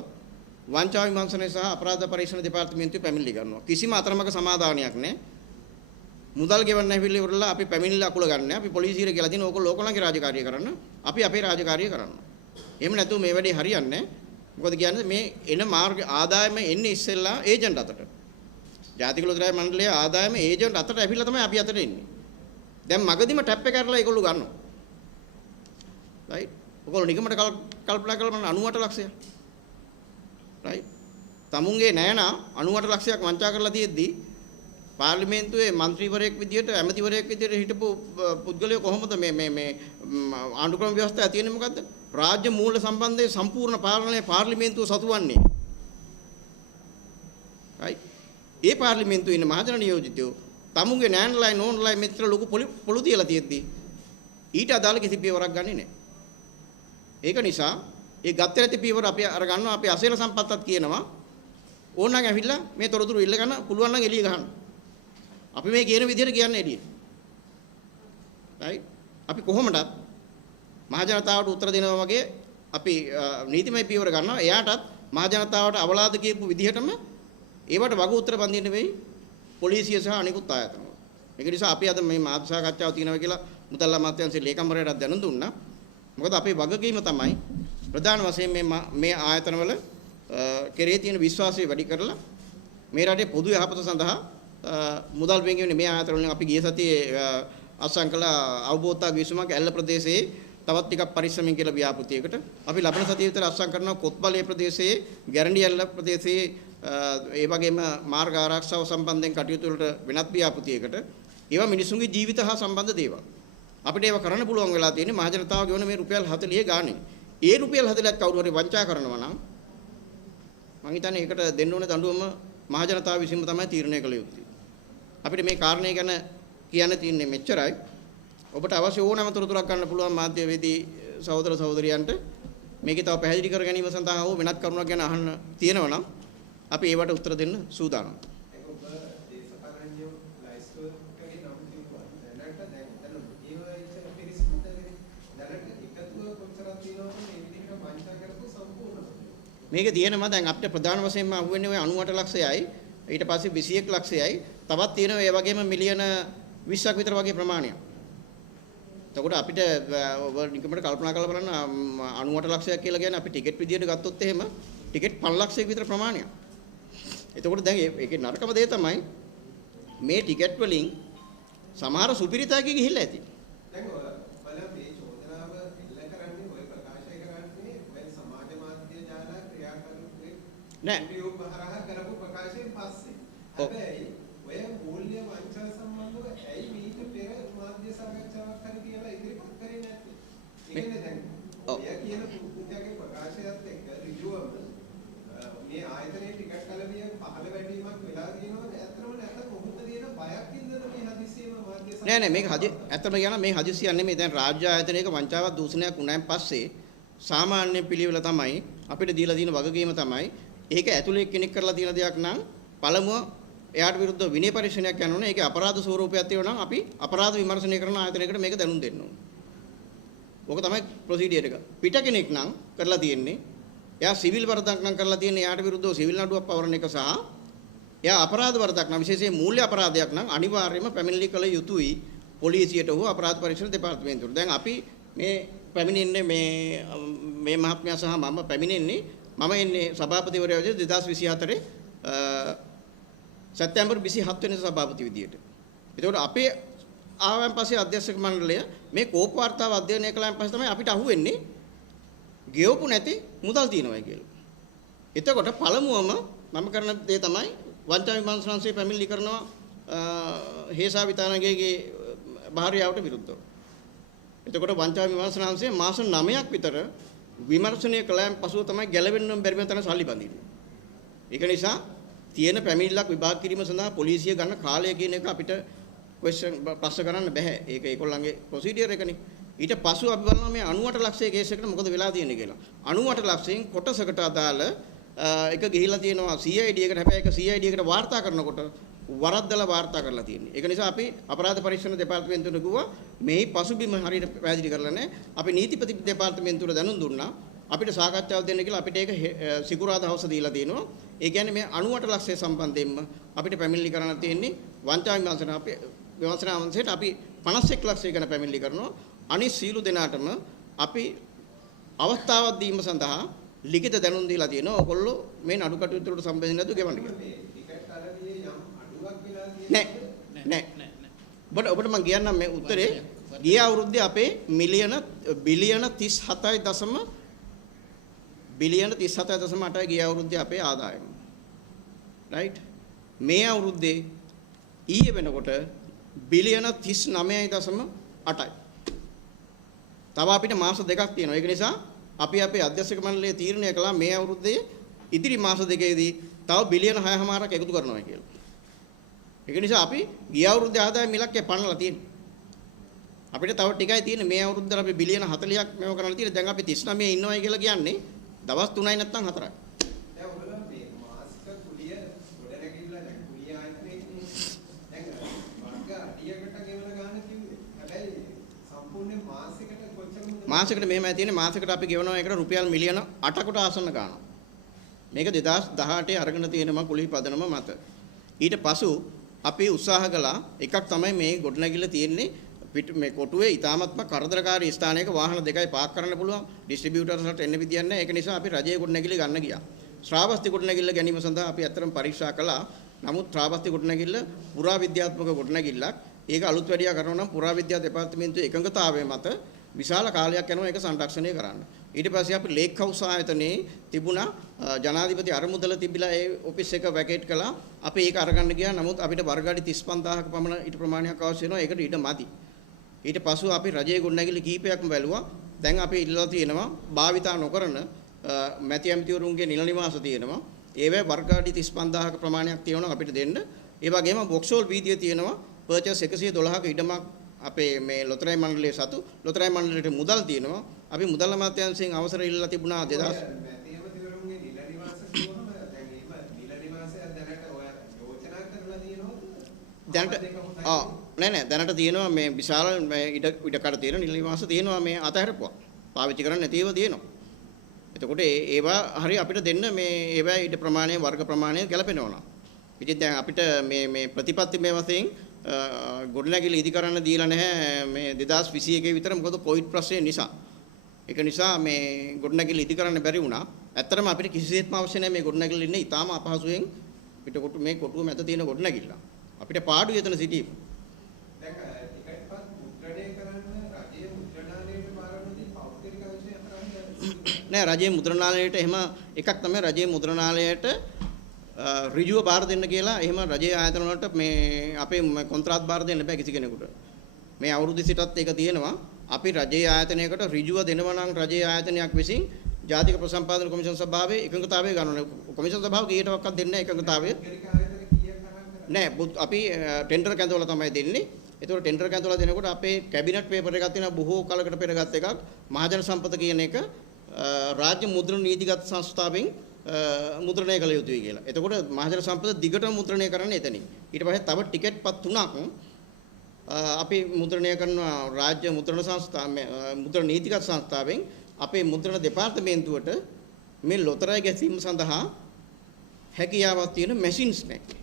වංචා විමර්ශනය සහ අපරාධ පරීක්ෂණ දෙපාර්තමේන්තුවේ පැමිණිලි කරනවා. කිසිම අතරමඟ සමාදානයක් නැහැ. මුදල් ගෙවන්න ඇවිල්ලා ඉවරලා අපි පැමිණිල්ල අකුල ගන්න. අපි පොලිසියට කියලා දින ඕක ලෝකලංගේ රාජකාරිය කරන්න. අපි අපේ රාජකාරිය කරන්න. එහෙම නැතුව මේ වැඩේ හරියන්නේ නැහැ. මොකද කියන්නේ මේ එන මාර්ග ආදායම එන්නේ ඉස්සෙල්ලා ඒජන්ට් අතට. ජාතික ලොතරැයි මණ්ඩලයේ ආදායම ඒජන්ට් අතට ඇවිල්ලා තමයි අපි අතට එන්නේ. දැන් මගදීම ටැප් එක කරලා ඒගොල්ලෝ ගන්නවා. right? ඔයගොල්ලෝ නිකමට කල්පනා කරලා 98 ලක්ෂයක්. right? තමුන්ගේ නෑනා 98 ලක්ෂයක් වංචා කරලා තියෙද්දි පාර්ලිමේන්තුවේ മന്ത്രിවරයෙක් විදියට ඇමතිවරයෙක් විදියට හිටපු පුද්ගලයෝ කොහොමද මේ ආණ්ඩුක්‍රම ව්‍යවස්ථාව තියෙන්නේ මොකද්ද? රාජ්‍ය මූල්‍ය සම්බන්ධයෙන් සම්පූර්ණ පාලනය පාර්ලිමේන්තුව සතුවන්නේ. right? ඒ පාර්ලිමේන්තුවේ ඉන්න මහජන නියෝජිතයෝ තමුන්ගේ නෑන්ලයි නෝන්ලයි මෙච්චර ලොකු පොළු තියලා තියෙද්දි ඊට අදාළ කිසි පියවරක් ගන්නේ නැහැ. ඒක නිසා ඒ ගත්තේ නැති පියවර අපි අර ගන්නවා අපි අසීල සම්පත්තත් කියනවා ඕනනම් ඇවිල්ලා මේ තොරතුරු ඉල්ල ගන්න පුළුවන් නම් එළිය ගහන්න. අපි මේ කියන විදිහට කියන්නේ එළිය. right? අපි කොහොමදත් මහ ජනතාවට උත්තර දෙනවා වගේ අපි නීතිමය පියවර ගන්නවා. එයාටත් මහ ජනතාවට අවලාද කියපු විදිහටම ඒවට වග උත්තර බඳින්න වෙයි පොලිසිය සහ අනිකුත් ආයතන. ඒක නිසා අපි අද මේ මාධ්‍ය සාකච්ඡාව තියෙනවා කියලා මුදල් අමාත්‍යාංශයේ ලේකම්වරයාට දැනුම් දුන්නා. මොකද අපේ වගකීම තමයි ප්‍රධාන වශයෙන් මේ ආයතනවල කෙරේ තියෙන විශ්වාසය වැඩි කරලා මේ රටේ පොදු යහපත සඳහා මුදල් බැංකුවේ මේ ආයතන වලින් අපි ගිය සතියේ අත්සන් කළ අවබෝධතා විසුමක් ඇල්ල ප්‍රදේශයේ තවත් ටිකක් පරිස්සමින් කියලා ව්‍යාපෘතියකට අපි ලබන සතියේ විතර අත්සන් කරනවා කොත්බලයේ ප්‍රදේශයේ ගැරන්ඩි ඇල්ල ප්‍රදේශයේ ඒ වගේම මාර්ග ආරක්ෂාව සම්බන්ධයෙන් කටයුතු වලට වෙනත් ව්‍යාපෘතියකට ඒවා මිනිසුන්ගේ ජීවිත හා සම්බන්ධ දේවල් අපිට ඒවා කරන්න පුළුවන් වෙලා තියෙන්නේ මහ ජනතාව ගෙවන මේ රුපියල් 40 ගානේ. ඒ රුපියල් 40ක් කවුරු හරි වංචා කරනවා නම් මම හිතන්නේ ඒකට දෙන්න ඕන දඬුවම මහ ජනතාව විසින්ම තමයි තීරණය කළ යුත්තේ. අපිට මේ කාරණේ ගැන කියන්න තියෙන්නේ මෙච්චරයි. ඔබට අවශ්‍ය ඕනෑම තොරතුරක් ගන්න පුළුවන් මාධ්‍යවේදී සහෝදර සහෝදරියන්ට මේකේ තව පැහැදිලි කර ගැනීම සඳහා හෝ වෙනත් කරුණක් ගැන අහන්න තියෙනවා නම් අපි ඒවට උත්තර දෙන්න සූදානම්. මේක තියෙනවා දැන් අපිට ප්‍රධාන වශයෙන්ම අහුවෙන්නේ ඔය 98 ලක්ෂයයි ඊට පස්සේ 21 ලක්ෂයයි තවත් තියෙනවා ඒ වගේම මිලියන 20ක් විතර වගේ ප්‍රමාණයක්. එතකොට අපිට නිකමට කල්පනා කරලා බලන්න 98 ලක්ෂයක් කියලා කියන්නේ අපි ටිකට් විදියට ගත්තොත් එහෙම ටිකට් 5 ලක්ෂයක විතර ප්‍රමාණයක්. එතකොට දැන් ඒකේ නරකම දේ තමයි මේ ටිකට් වලින් සමහර සුපිරිතාගේ ගිහිල්ලා ඇති. දැන් බලන්න මේ චෝදනාව එල්ල කරන්නේ ඔය ප්‍රකාශය කරන්නේ ඔය සමාජ මාධ්‍ය ජාල ක්‍රියාකාරීත්වයේ නෑ. වීඩියෝ බහරහ කරපු ප්‍රකාශයෙන් පස්සේ. හැබැයි ඔය මූල්‍ය වංචා සම්බන්ධව ඇයි මේක පෙර මාධ්‍ය සාකච්ඡාවක් හරි කියලා ඉදිරිපත් කරේ නැත්තේ? ඒකනේ දැන් ඔය කියන පුද්ගලයාගේ ප්‍රකාශයත් එක්ක ඍජුවම මේ ආයතනයේ ටිකට් කලබිය පහළ වැඩිවීමක් වෙලා තියෙනවා. ඇත්තම නැත්නම් මොහොත දින බයක් ඉඳලා මේ හදිසියෙම මාධ්‍ය නෑ මේක ඇත්තම කියන මේ හදිසියක් නෙමෙයි. දැන් රාජ්‍ය ආයතනයක වංචාවක් දූෂණයක් වුණාන් පස්සේ සාමාන්‍ය පිළිවෙල තමයි අපිට දීලා තියෙන වගකීම තමයි ඒක ඇතුලේ කෙනෙක් කරලා තියෙන දෙයක් නම් පළමුව එයාට විරුද්ධව විනය පරීක්ෂණයක් යන්න ඕනේ. ඒකේ අපරාධ ස්වරූපයක් තියෙනවා නම් අපි අපරාධ විමර්ශනය කරන ආයතනයකට මේක දැනුම් දෙන්න ඕනේ. ඕක තමයි ප්‍රොසීඩියර් එක. පිට කෙනෙක් නම් කරලා තියෙන්නේ එයා සිවිල් වරදක් නම් කරලා තියෙන්නේ එයාට විරුද්ධව සිවිල් නඩුවක් පවරන එක සහ එයා අපරාධ වරදක් නම් විශේෂයෙන් මූල්‍ය අපරාධයක් නම් අනිවාර්යයෙන්ම පැමිණිලි කළ යුතුයි පොලිසියට හෝ අපරාධ පරීක්ෂණ දෙපාර්තමේන්තුවට. දැන් අපි මේ පැමිණෙන්නේ මේ මහත්මයා සහ මම පැමිණෙන්නේ මම එන්නේ සභාපතිවරයා විදිහට 2024 සැප්තැම්බර් 27 වෙනි සභාපති විදියට. ඒතකොට අපේ ආවන් පස්සේ අධ්‍යක්ෂක මණ්ඩලය මේ කෝප වාර්තාව අධ්‍යයනය කළාන් පස්සේ තමයි අපිට අහුවෙන්නේ ගෙවපු නැති මුදල් තියෙනවා කියලා. එතකොට පළමුවම මම කරන දේ තමයි වංචා විමර්ශනාංශයේ පැමිණිලි කරනවා හේසා විතානගේගේ භාර්යාවට විරුද්ධව. එතකොට වංචා විමර්ශනාංශයේ මාස 9ක් විතර විමර්ශනය කළාන් පසුව තමයි ගැලවෙන්න බැරි වෙන තැන සල්ලි බඳින්නේ. ඒක නිසා තියෙන පැමිණිල්ලක් විභාග කිරීම සඳහා පොලිසිය ගන්න කාලය කියන එක අපිට ප්‍රශ්න කරන්න බෑ. ඒක ඒගොල්ලන්ගේ ප්‍රොසීඩියර් එකනේ. ඊට පස්ව අපි බලනවා මේ 98 ලක්ෂයේ කේස් එකට මොකද වෙලා තියෙන්නේ කියලා. 98 ලක්ෂයෙන් කොටසකට අදාළ එක ගිහිලා තියෙනවා CID එකට. හැබැයි ඒක CID එකට වාර්තා කරනකොට වරද්දලා වාර්තා කරලා තියෙන්නේ. ඒක නිසා අපි අපරාධ පරීක්ෂණ දෙපාර්තමේන්තුවට ගිහුවා මේ පසුබිම හරියට පැහැදිලි කරලා නැහැ. අපි නීතිපති දෙපාර්තමේන්තුවට දැනුම් දුන්නා. අපිට සාකච්ඡාවක් දෙන්න කියලා අපිට ඒක සිකුරාදා හවස දීලා තියෙනවා. ඒ කියන්නේ මේ 98 ලක්ෂය සම්බන්ධයෙන්ම අපිට පැමිණිලි කරන්න තියෙන්නේ වංචා විමර්ශන අපේ විමර්ශනාංශයට අපි 51 ලක්ෂය ගැන පැමිණිලි කරනවා. අනිත් සීළු දෙනාටම අපි අවස්ථාවක් දීම සඳහා ලිඛිත දැනුම් දීලා තියෙනවා. ඔයගොල්ලෝ මේ නඩු කටයුතු වලට සම්බන්ධ නැතුව ගෙවන්න කියලා. නෑ. ඔබට මම කියන්නම් මේ උත්තරේ ගිය අවුරුද්දේ අපේ බිලියන 37.8 ගිය අවුරුද්දේ අපේ ආදායම. රයිට්? මේ අවුරුද්දේ ඊයේ වෙනකොට බිලියන 39.8යි. තව අපිට මාස දෙකක් තියෙනවා. ඒක නිසා අපි අපේ අධ්‍යක්ෂක මණ්ඩලයේ තීරණය කළා මේ අවුරුද්දේ ඉදිරි මාස දෙකේදී තව බිලියන 6.5ක් එකතු කරනවා කියලා. ඒක නිසා අපි ගිය අවුරුද්දේ ආදායම ඉලක්කය පනවලා තියෙනවා. අපිට තව ටිකයි තියෙන්නේ. මේ අවුරුද්දේ අපි බිලියන 40ක් මේව කරන්න තියෙනවා. දැන් අපි 39 ඉන්නවා කියලා කියන්නේ දවස් 3යි නැත්නම් 4යි. දැන් ඔයගොල්ලෝ මේ මාසික කුලිය ගොඩනැගිල්ල දැන් කුලිය ආයතනයේ දැන් වර්ග අඩියකට ගෙවන ගාන කිව්වේ. හැබැයි සම්පූර්ණ මාසිකට කොච්චරද? මාසිකට මෙහෙමයි තියෙන්නේ. මාසිකට අපි ගෙවනවා එකට රුපියල් මිලියන 8කට ආසන්න ගාණක්. මේක 2018 අරගෙන තියෙනවා කුලී පදනම මත. ඊට පසු අපි උත්සාහ කළා එකක් තමයි මේ ගොඩනැගිල්ල තියෙන්නේ මේ කොටුවේ ඊ타මත්ම කරදරකාරී ස්ථානයක වාහන දෙකයි පාක් කරන්න පුළුවන් ඩිස්ට්‍රිබියුටර්ස්ලට එන්න විදියක් නැහැ. ඒක නිසා අපි රජයේ ගොඩනැගිල්ල ගන්න ගියා. ශ්‍රාවස්ති ගොඩනැගිල්ල ගැනීම සඳහා අපි අත්‍තරම පරීක්ෂා කළා. නමුත් ශ්‍රාවස්ති ගොඩනැගිල්ල පුරා විද්‍යාත්මක ගොඩනැගිල්ලක්. ඒක අලුත් වැඩියා කරනවා නම් පුරා විද්‍යා දෙපාර්තමේන්තුවේ එකඟතාවය මත විශාල කාලයක් යනවා ඒක සංරක්ෂණය කරන්න. ඊට පස්සේ අපි ලේක් හවුස් ආයතනයේ තිබුණා ජනාධිපති අරමුදල තිබිලා ඒ ඔෆිස් එක වැකේට් කළා. අපි ඒක අරගන්න ගියා. නමුත් අපිට වර්ගාඩි 35000ක පමණ ඊට ප්‍රමාණයක් අවශ්‍ය වෙනවා. ඒකට ඉඩ මදි. ඊට පස්ව අපි රජයේ ගොඩනැගිලි කීපයක්ම බැලුවා. දැන් අපි ඉල්ලලා තියෙනවා භාවිතා නොකරන මැති ඇමතිවරුන්ගේ නිල නිවාස තියෙනවා. ඒවැ වර්ගාඩි 35000ක ප්‍රමාණයක් තියෙනවා අපිට දෙන්න. ඒ වගේම බොක්ෂෝල් වීදියේ තියෙනවා පර්චස් 112ක ඉඩමක් අපේ මේ ලොතරැයි මණ්ඩලයේ සතු ලොතරැයි මණ්ඩලයට මුදල් තියෙනවා. අපි මුදල් අමාත්‍යාංශයෙන් අවසර ඉල්ලලා තිබුණා 2000 මැති ඇමතිවරුන්ගේ නිල නිවාස කියවම දැන් මේ නිල නිවාසය දැනට ඔය යෝජනා කරලා තියෙනවද? නෑ දැනට තියෙනවා මේ විශාල ඉඩකඩ තියෙන නිල නිවාස තියෙනවා මේ අතහැරපුවා. පාවිච්චි කරන්නේ නැතිව තියෙනවා. එතකොට ඒවා හරි අපිට දෙන්න මේ ඒවා ඉඩ ප්‍රමාණය වර්ග ප්‍රමාණය ගැලපෙනවා. ඉතින් දැන් අපිට මේ ප්‍රතිපත්ති මේ වශයෙන් ගොඩනැගිලි ඉදි කරන්න දීලා නැහැ මේ 2021 විතර මොකද කොවිඩ් ප්‍රශ්නය නිසා. ඒක නිසා මේ ගොඩනැගිලි ඉදි කරන්න බැරි වුණා. ඇත්තටම අපිට කිසිසේත්ම අවශ්‍ය නැහැ මේ ගොඩනැගිලි ඉන්නේ ඊටාම අපහසුයෙන් පිටකොටු මේ කොටුව මැද තියෙන ගොඩනැගිල්ල. අපිට පාඩුවේ එතන සිටීම. දැන් ටිකට්පත් මුද්‍රණය කරන්න රජයේ මුද්‍රණාලයට බාරවදී පෞද්ගලික විෂය කරන්න නෑ රජයේ මුද්‍රණාලයට එහෙම එකක් තමයි රජයේ මුද්‍රණාලයට ඍජුව බාර දෙන්න කියලා එහෙම රජයේ ආයතන වලට මේ අපේ කොන්ත්‍රාත් බාර දෙන්න බෑ කිසි කෙනෙකුට. මේ අවුරුදු 20ටත් ඒක තියෙනවා. අපි රජයේ ආයතනයකට ඍජුව දෙනවා නම් රජයේ ආයතනයක් විසින් ජාතික ප්‍රසම්පාදන කොමිෂන් සභාවේ එකඟතාවය ගන්න කොමිෂන් සභාව කීයටවත් දෙන්නේ නැහැ එකඟතාවය. නෑ අපි ටෙන්ඩර් කැඳවලා තමයි දෙන්නේ. ඒතකොට ටෙන්ඩර් කැඳවලා දෙනකොට අපේ කැබිනට් පේපර් එකක් තියෙනවා බොහෝ කාලයකට පෙර ගත් එකක් මහජන සම්පත කියන එක රාජ්‍ය මුද්‍රණ නීතිගත සංස්ථාවෙන් මුද්‍රණය කළ යුතුයි කියලා. එතකොට මහජන සම්පත දිගටම මුද්‍රණය කරන්නේ එතනින්. ඊට පස්සේ තව ටිකට් පත් තුනක් අපි මුද්‍රණය කරන රාජ්‍ය මුද්‍රණ සංස්ථා මුද්‍රණ නීතිගත සංස්ථාවෙන් අපේ මුද්‍රණ දෙපාර්තමේන්තුවට මේ ලොතරැයි ගැසීම සඳහා හැකියාවක් තියෙන මැෂින්ස් නැහැ.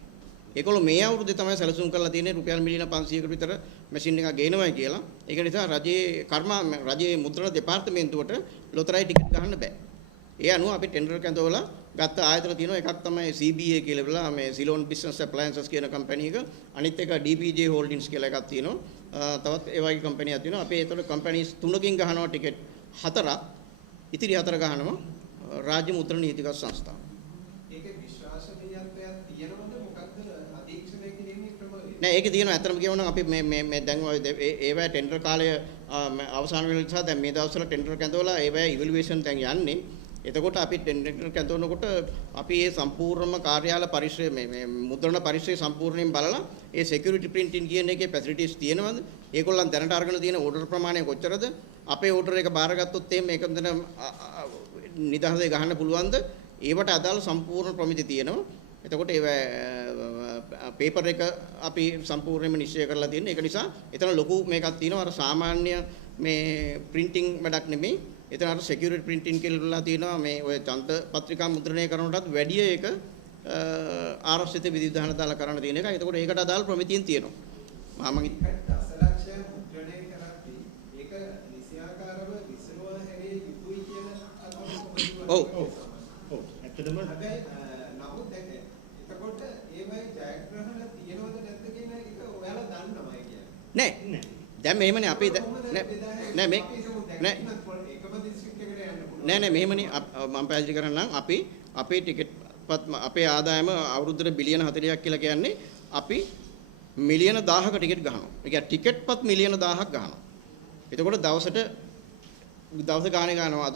ඒගොල්ලෝ මේ අවුරුද්දේ තමයි සැලසුම් කරලා තියෙන්නේ රුපියල් මිලියන 500කට විතර මැෂින් එකක් ගේනවායි කියලා. ඒක නිසා රජයේ මුද්‍රණ දෙපාර්තමේන්තුවට ලොතරැයි ටිකට් ගහන්න බෑ. ඒ අනුව අපි ටෙන්ඩර් කැඳවලා ගත්ත ආයතන තියෙනවා. එකක් තමයි CBA කියලා වෙලා මේ සිලෝන් බිස්නස් ඇප්ලයන්සස් කියන කම්පැනි එක. අනිත් එක DPJ හෝල්ඩින්ග්ස් කියලා එකක් තියෙනවා. තවත් ඒ වගේ කම්පැනියක් තියෙනවා. අපි ඒතකොට කම්පැනිස් 3කින් ගහනවා ටිකට් 4ක්. ඉතිරි 4 ගහනවා රාජ්‍ය මුද්‍රණ නීතිගත සංස්ථාව. ඒකේ විශ්වාසනීයත්වයක් තියෙනවද මොකක්ද අධීක්ෂණය කිරීමේ ක්‍රමවේද? නෑ ඒකේ තියෙනවා ඇත්තම කියවනම් අපි මේ දැන් ඒවැ ටෙන්ඩර් කාලය අවසන් වෙන නිසා දැන් මේ දවස්වල ටෙන්ඩර් කැඳවලා ඒවැ ඉවැලුවේෂන් දැන් යන්නේ. එතකොට අපි ටෙන්ඩර් කැඳවනකොට අපි මේ සම්පූර්ණම කාර්යාල පරිශ්‍රය මේ මුද්‍රණ පරිශ්‍රය සම්පූර්ණයෙන් බලලා ඒ සිකියුරිටි ප්‍රින්ටින් කියන එකේ ෆැසිලිටිස් තියෙනවද? ඒගොල්ලන් දැනට අරගෙන තියෙන ඕඩර් ප්‍රමාණය කොච්චරද? අපේ ඕඩර් එක බාරගත්තොත් එහෙම මේක දෙන නිදහසේ ගහන්න පුළුවන්ද? ඒවට අදාළ සම්පූර්ණ ප්‍රමිති තියෙනවා. එතකොට ඒ පේපර් එක අපි සම්පූර්ණයෙන්ම නිශ්චය කරලා තියෙන. ඒක නිසා එතන ලොකු මේකක් තියෙනවා. අර සාමාන්‍ය මේ ප්‍රින්ටිං වැඩක් නෙමෙයි. එතන අර සිකියුරිටි ප්‍රින්ටිං කියලා තියෙනවා. මේ ඔය ඡන්ද පත්‍රිකා මුද්‍රණය කරනකොටත් වැඩි ඒක ආරක්ෂිත විධිවිධාන දාලා කරන්න තියෙන එක. එතකොට ඒකට අදාළ ප්‍රමිතියන් තියෙනවා. මම දසලක්ෂය මුද්‍රණය කරද්දී ඒක නිසියාකාරව විසලුවා හැරේ යුතුයි කියන අදහස ඔව් ඇත්තටම හැබැයි නමුත් දැන් එතකොට ඒවයි ජයග්‍රහණ තියෙනවද නැද්ද කියන එක ඔයාලා දන්නවයි කියන්නේ නෑ දැන් මෙහෙමනේ අපි නෑ මේ නෑ නෑ මෙහෙමනේ මම පැහැදිලි කරන්නම් අපි අපේ ටිකට් අපේ ආදායම අවුරුද්දට බිලියන 40ක් කියලා කියන්නේ අපි මිලියන 1000ක ටිකට් ගහනවා. ඒ කියන්නේ ටිකට් පත් මිලියන 1000ක් ගහනවා. එතකොට දවස් ගානේ ගන්නවා.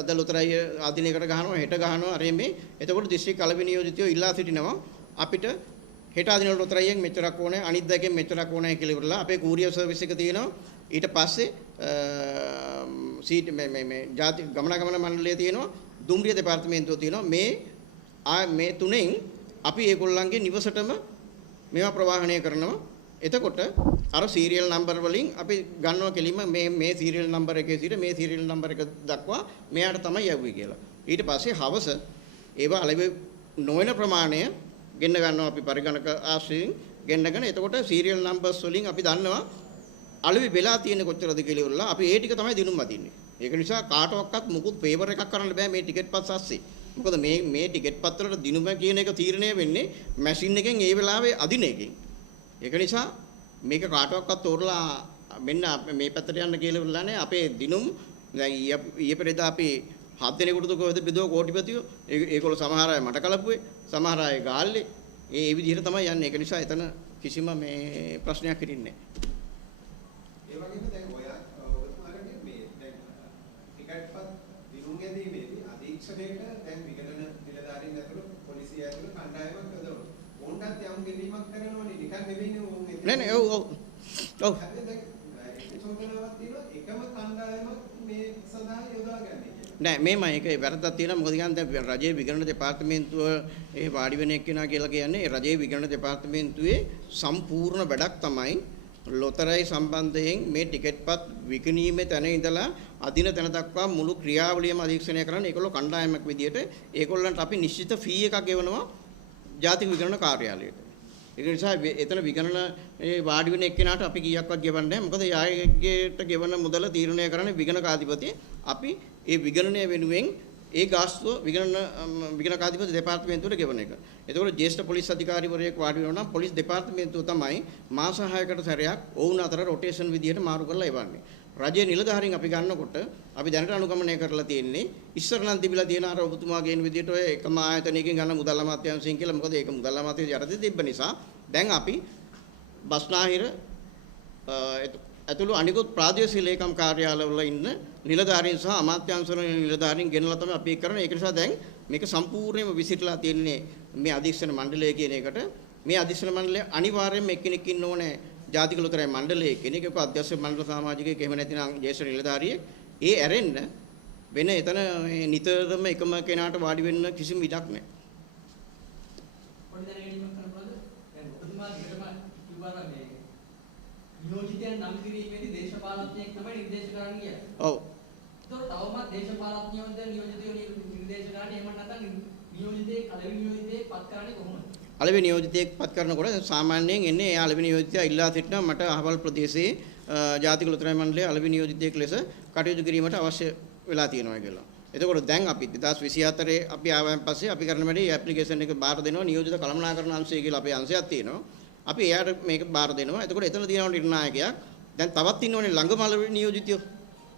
අද ලොතරැයි ආධිනයකට ගහනවා, හෙට ගහනවා. අර මේ එතකොට දිස්ත්‍රික් කලබි නියෝජිතයෝ ඉල්ලා සිටිනවා අපිට හෙට ආධිනය ලොතරැයියෙන් මෙච්චරක් ඕනේ, අනිත් දකෙන් මෙච්චරක් ඕනේ කියලා ඉවරලා අපේ කූරියර් සර්විස් එක තියෙනවා. ඊට පස්සේ සීට් මේ ජාති ගමනාගමන මණ්ඩලය තියෙනවා, දුම්රිය දෙපාර්තමේන්තුව තියෙනවා. මේ තුනෙන් අපි ඒගොල්ලන්ගේ නිවසටම මේවා ප්‍රවාහනය කරනවා. එතකොට අර සීරියල් නම්බර් වලින් අපි ගන්නවා කෙලින්ම මේ සීරියල් නම්බර් එකේ සිට මේ සීරියල් නම්බර් එක දක්වා මෙයාට තමයි යවුවේ කියලා. ඊට පස්සේ හවස ඒවා අලෙවි නොවන ප්‍රමාණය ගෙන්න ගන්නවා අපි පරිගණක ආශ්‍රයෙන් ගෙන්නගෙන එතකොට සීරියල් නම්බර්ස් වලින් අපි දන්නවා අලෙවි වෙලා තියෙන කොච්චරද කියලා ඉවරලා අපි ඒ ටික තමයි දිනුම් අදින්නේ. ඒක නිසා කාටවත් මුකුත් පේපර් එකක් කරන්න බෑ මේ ටිකට් පත් අස්සේ. මොකද මේ ටිකට් පත් වලට දිනුම කියන එක තීරණය වෙන්නේ මැෂින් එකෙන් ඒ වෙලාවේ අදින එකෙන්. ඒක නිසා මේක කාටවත් තෝරලා මෙන්න මේ පැත්තට යන්න කියලා ඉවරලා නැහැ. අපේ දිනුම් දැන් ඊයේ පෙරේදා අපි 7 දිනකට කොහෙද බෙදුව කෝටිපතියෝ ඒගොල්ලෝ සමහර අය මට කලපුවේ සමහර අය ගාල්ලේ ඒ විදිහට තමයි යන්නේ. ඒක නිසා එතන කිසිම මේ ප්‍රශ්නයක් හිටින්නේ නැහැ. ඒ වගේම දැන් ඔබතුමාගේ මේ දැන් ටිකට්පත් දිනුම් ගැනීමේදී අධීක්ෂණයට දැන් විගණන නිලධාරීන් ඇතුළු පොලිසිය ඇතුළු කණ්ඩායමක් යොදවනවා. ඕන්ටත් යම් ගෙවීමක් කරනවනේ නිකන් නෙවෙයිනේ ඕන් ඒක. නෑ ඔව් හැබැයි දැන් චෝදනාවක් තියෙනවා එකම කණ්ඩායමක් මේ සඳහා යොදාගන්නේ. නෑ මේමයි ඒකේ වැරද්දක් තියෙනවා. මොකද කියන්නේ දැන් රජයේ විගණන දෙපාර්තමේන්තුව ඒ වාඩි වෙන එක්කෙනා කියලා කියන්නේ රජයේ විගණන දෙපාර්තමේන්තුවේ සම්පූර්ණ වැඩක් තමයි ලොතරැයි සම්බන්ධයෙන් මේ ටිකට්පත් විකිණීමේ තැන ඉඳලා අදින තැන දක්වා මුළු ක්‍රියාවලියම අධීක්ෂණය කරන්න ඒගොල්ලෝ කණ්ඩායමක් විදියට ඒගොල්ලන්ට අපි නිශ්චිත ෆී එකක් ගෙවනවා ජාතික විගණන කාර්යාලයට. ඒක නිසා එතන විගණන වාඩි වෙන එක්කෙනාට අපි කීයක්වත් ගෙවන්නේ නැහැ. මොකද යායකට ගෙවන මුදල තීරණය කරන්නේ විගණකාධිපති. අපි ඒ විගණනය වෙනුවෙන් ඒ ගාස්තුව විගණකාධිපති දෙපාර්තමේන්තුවට ගෙවන එක. එතකොට ජ්‍යෙෂ්ඨ පොලිස් අධිකාරිවරයෙක් වාඩි වෙනවා නම් පොලිස් දෙපාර්තමේන්තුව තමයි මාස 6කට සැරයක් ඔවුන් අතර රොටේෂන් විදියට මාරු කරලා එවන්නේ. රජයේ නිලධාරීන් අපි ගන්නකොට අපි දැනට අනුගමනය කරලා තියෙන්නේ ඉස්සර නම් තිබිලා තියෙන අර ඔබතුමා කියන විදියට ඔය එකම ආයතනයකින් ගන්න මුදල් අමාත්‍යාංශයෙන් කියලා. මොකද ඒක මුදල් අමාත්‍යාංශය යටතේ තිබ්බ නිසා දැන් අපි බස්නාහිර ඇතුළු අනිකුත් ප්‍රාදේශීය ලේකම් කාර්යාලවල ඉන්න නිලධාරීන් සහ අමාත්‍යාංශවල නිලධාරීන් ගෙනලා තමයි අපි ඒක කරන්නේ. ඒක නිසා දැන් මේක සම්පූර්ණයෙන්ම විසිරලා තියෙන්නේ මේ අධීක්ෂණ මණ්ඩලය කියන එකට. මේ අධීක්ෂණ මණ්ඩලය අනිවාර්යයෙන්ම එක්කෙනෙක් ඉන්න ඕනේ ජාතික ලෝතරයි මණ්ඩලයේ කෙනෙක්. ඒක අධ්‍යක්ෂ මණ්ඩල සමාජිකයෙක් එහෙම නැතිනම් ජ්‍යෙෂ්ඨ නිලධාරියෙක්. ඒ ඇරෙන්න වෙන එතන නිතරම එකම කෙනාට වාඩි වෙන්න කිසිම ඉඩක් නැහැ. පොඩි දැනගැනීමක් කරනවද? දැන් ඔබතුමා දිගටම කිව්වා මේ නියෝජිතයන් නම් කිරීමේදී දේශපාලනඥයෙක් තමයි නිර්දේශ කරන්න කියලා. ඔව්. ඒතකොට තවමත් දේශපාලනඥයෝද නියෝජිතයෝ නිර්දේශ කරන්නේ එහෙම නැත්නම් නියෝජිතයෙක් අලෙවි නියෝජිතයෙක් පත් කරන්නේ කොහොමද? අලෙවි නියෝජිතයෙක් පත් කරනකොට සාමාන්‍යයෙන් එන්නේ ඒ අලෙවි නියෝජිතයා ඉල්ලා සිටිනවා මට අහවල් ප්‍රදේශයේ ජාතික ලෝතරයි මණ්ඩලයේ අලෙවි නියෝජිතයෙක් ලෙස කටයුතු කිරීමට අවශ්‍ය වෙලා තියෙනවා කියලා. එතකොට දැන් අපි 2024 අපි ආවයන් පස්සේ අපි කරන වැඩේ ඇප්ලිකේෂන් එක බාර දෙනවා නියෝජිත කළමනාකරණ අංශය කියලා අපේ අංශයක් තියෙනවා. අපි එයාට මේක බාර දෙනවා. එතකොට එතන තියෙනවා නිර්ණායකයක්. දැන් තවත් ඉන්නෝනේ ළඟම අලෙවි නියෝජිතයෝ.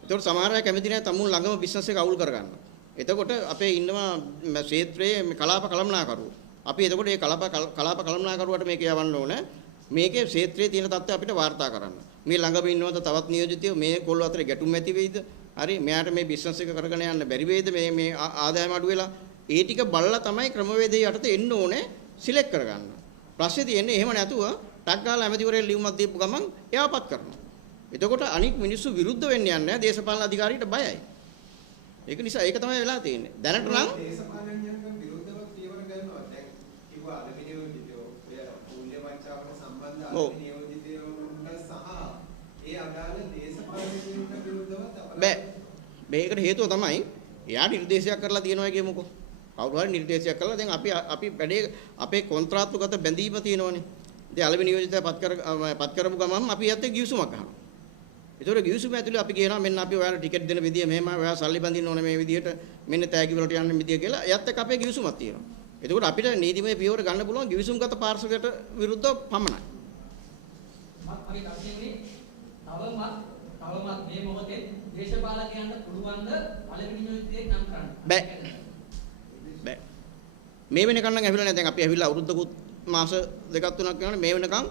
එතකොට සමහර අය කැමති නැහැ තමුන් ළඟම බිස්නස් එක අවුල් කරගන්න. එතකොට අපේ ඉන්නවා ක්ෂේත්‍රයේ කලාප කළමනාකරුවෝ. අපි එතකොට මේ කලාප කළමනාකරුවාට මේක යවන්න ඕනේ. මේකේ ක්ෂේත්‍රයේ තියෙන තත්ත්වය අපිට වාර්තා කරන්න. මේ ළඟම ඉන්නවද තවත් නියෝජිතයෝ මේ කොල්ලෝ අතර ගැටුම් ඇති වෙයිද? හරි මෙයාට මේ බිස්නස් එක කරගෙන යන්න බැරි වෙයිද? මේ ආදායම අඩු වෙලා ඒ ටික බලලා තමයි ක්‍රමවේදය යටතේ එන්න ඕනේ සිලෙක්ට් කරගන්න. ප්‍රශ්නේ තියෙන්නේ එහෙම නැතුව ටක් ගාලා ඇමතිවරයෙක් ලියුමක් දීපු ගමන් එයාපත් කරනවා. එතකොට අනික් මිනිස්සු විරුද්ධ වෙන්න යන්නේ නැහැ. දේශපාලන අධිකාරියට බයයි. ඒක නිසා ඒක තමයි වෙලා තියෙන්නේ. දැනට නම් දේශපාලනඥයන්ගෙන් විරුද්ධව පියවර ගන්නවා. දැන් කිව්වා අලෙවි නියෝජිතයෝ ඔය මූල්‍ය වංචාවට සම්බන්ධ අලෙවි නියෝජිතයෝන්ට සහ ඒ අදාළ දේශපාලනඥයන්ට විරුද්ධව බෑ. මේකට හේතුව තමයි එයා නිර්දේශයක් කරලා තියෙනවා කියමුකෝ. කවුරු හරි නිර්දේශයක් කළා දැන් අපි වැඩේ අපේ කොන්ත්‍රාත්තුගත බැඳීම තියෙනවනේ. ඉතින් අලෙවි නියෝජිතයා පත් කරපු ගමන් අපි යත්තේ ගිවිසුමක් ගන්නවා. ඒතකොට ගිවිසුම ඇතුලේ අපි කියනවා මෙන්න අපි ඔයාලට ටිකට් දෙන විදිය මෙහෙමයි ඔයා සල්ලි බඳින්න ඕනේ මේ විදියට මෙන්න තෑගි වලට යන්න විදිය කියලා එයත් එක්ක අපේ ගිවිසුමක් තියෙනවා. ඒතකොට අපිට නීතිමය පියවර ගන්න පුළුවන් ගිවිසුම්ගත පාර්ශවයට විරුද්ධව පමණයි. මගේ ප්‍රශ්නේ තවමත් මේ මොහොතේ දේශපාලකයන්ට පුළුවන් ද අලෙවි නියෝජිතයෙක් නම් කරන්න? බෑ. මේ වෙනකන් නම් ඇවිල්ලා නැහැ. දැන් අපි ඇවිල්ලා අවුරුද්දකුත් මාස දෙකක් තුනක් යනකොට මේ වෙනකන්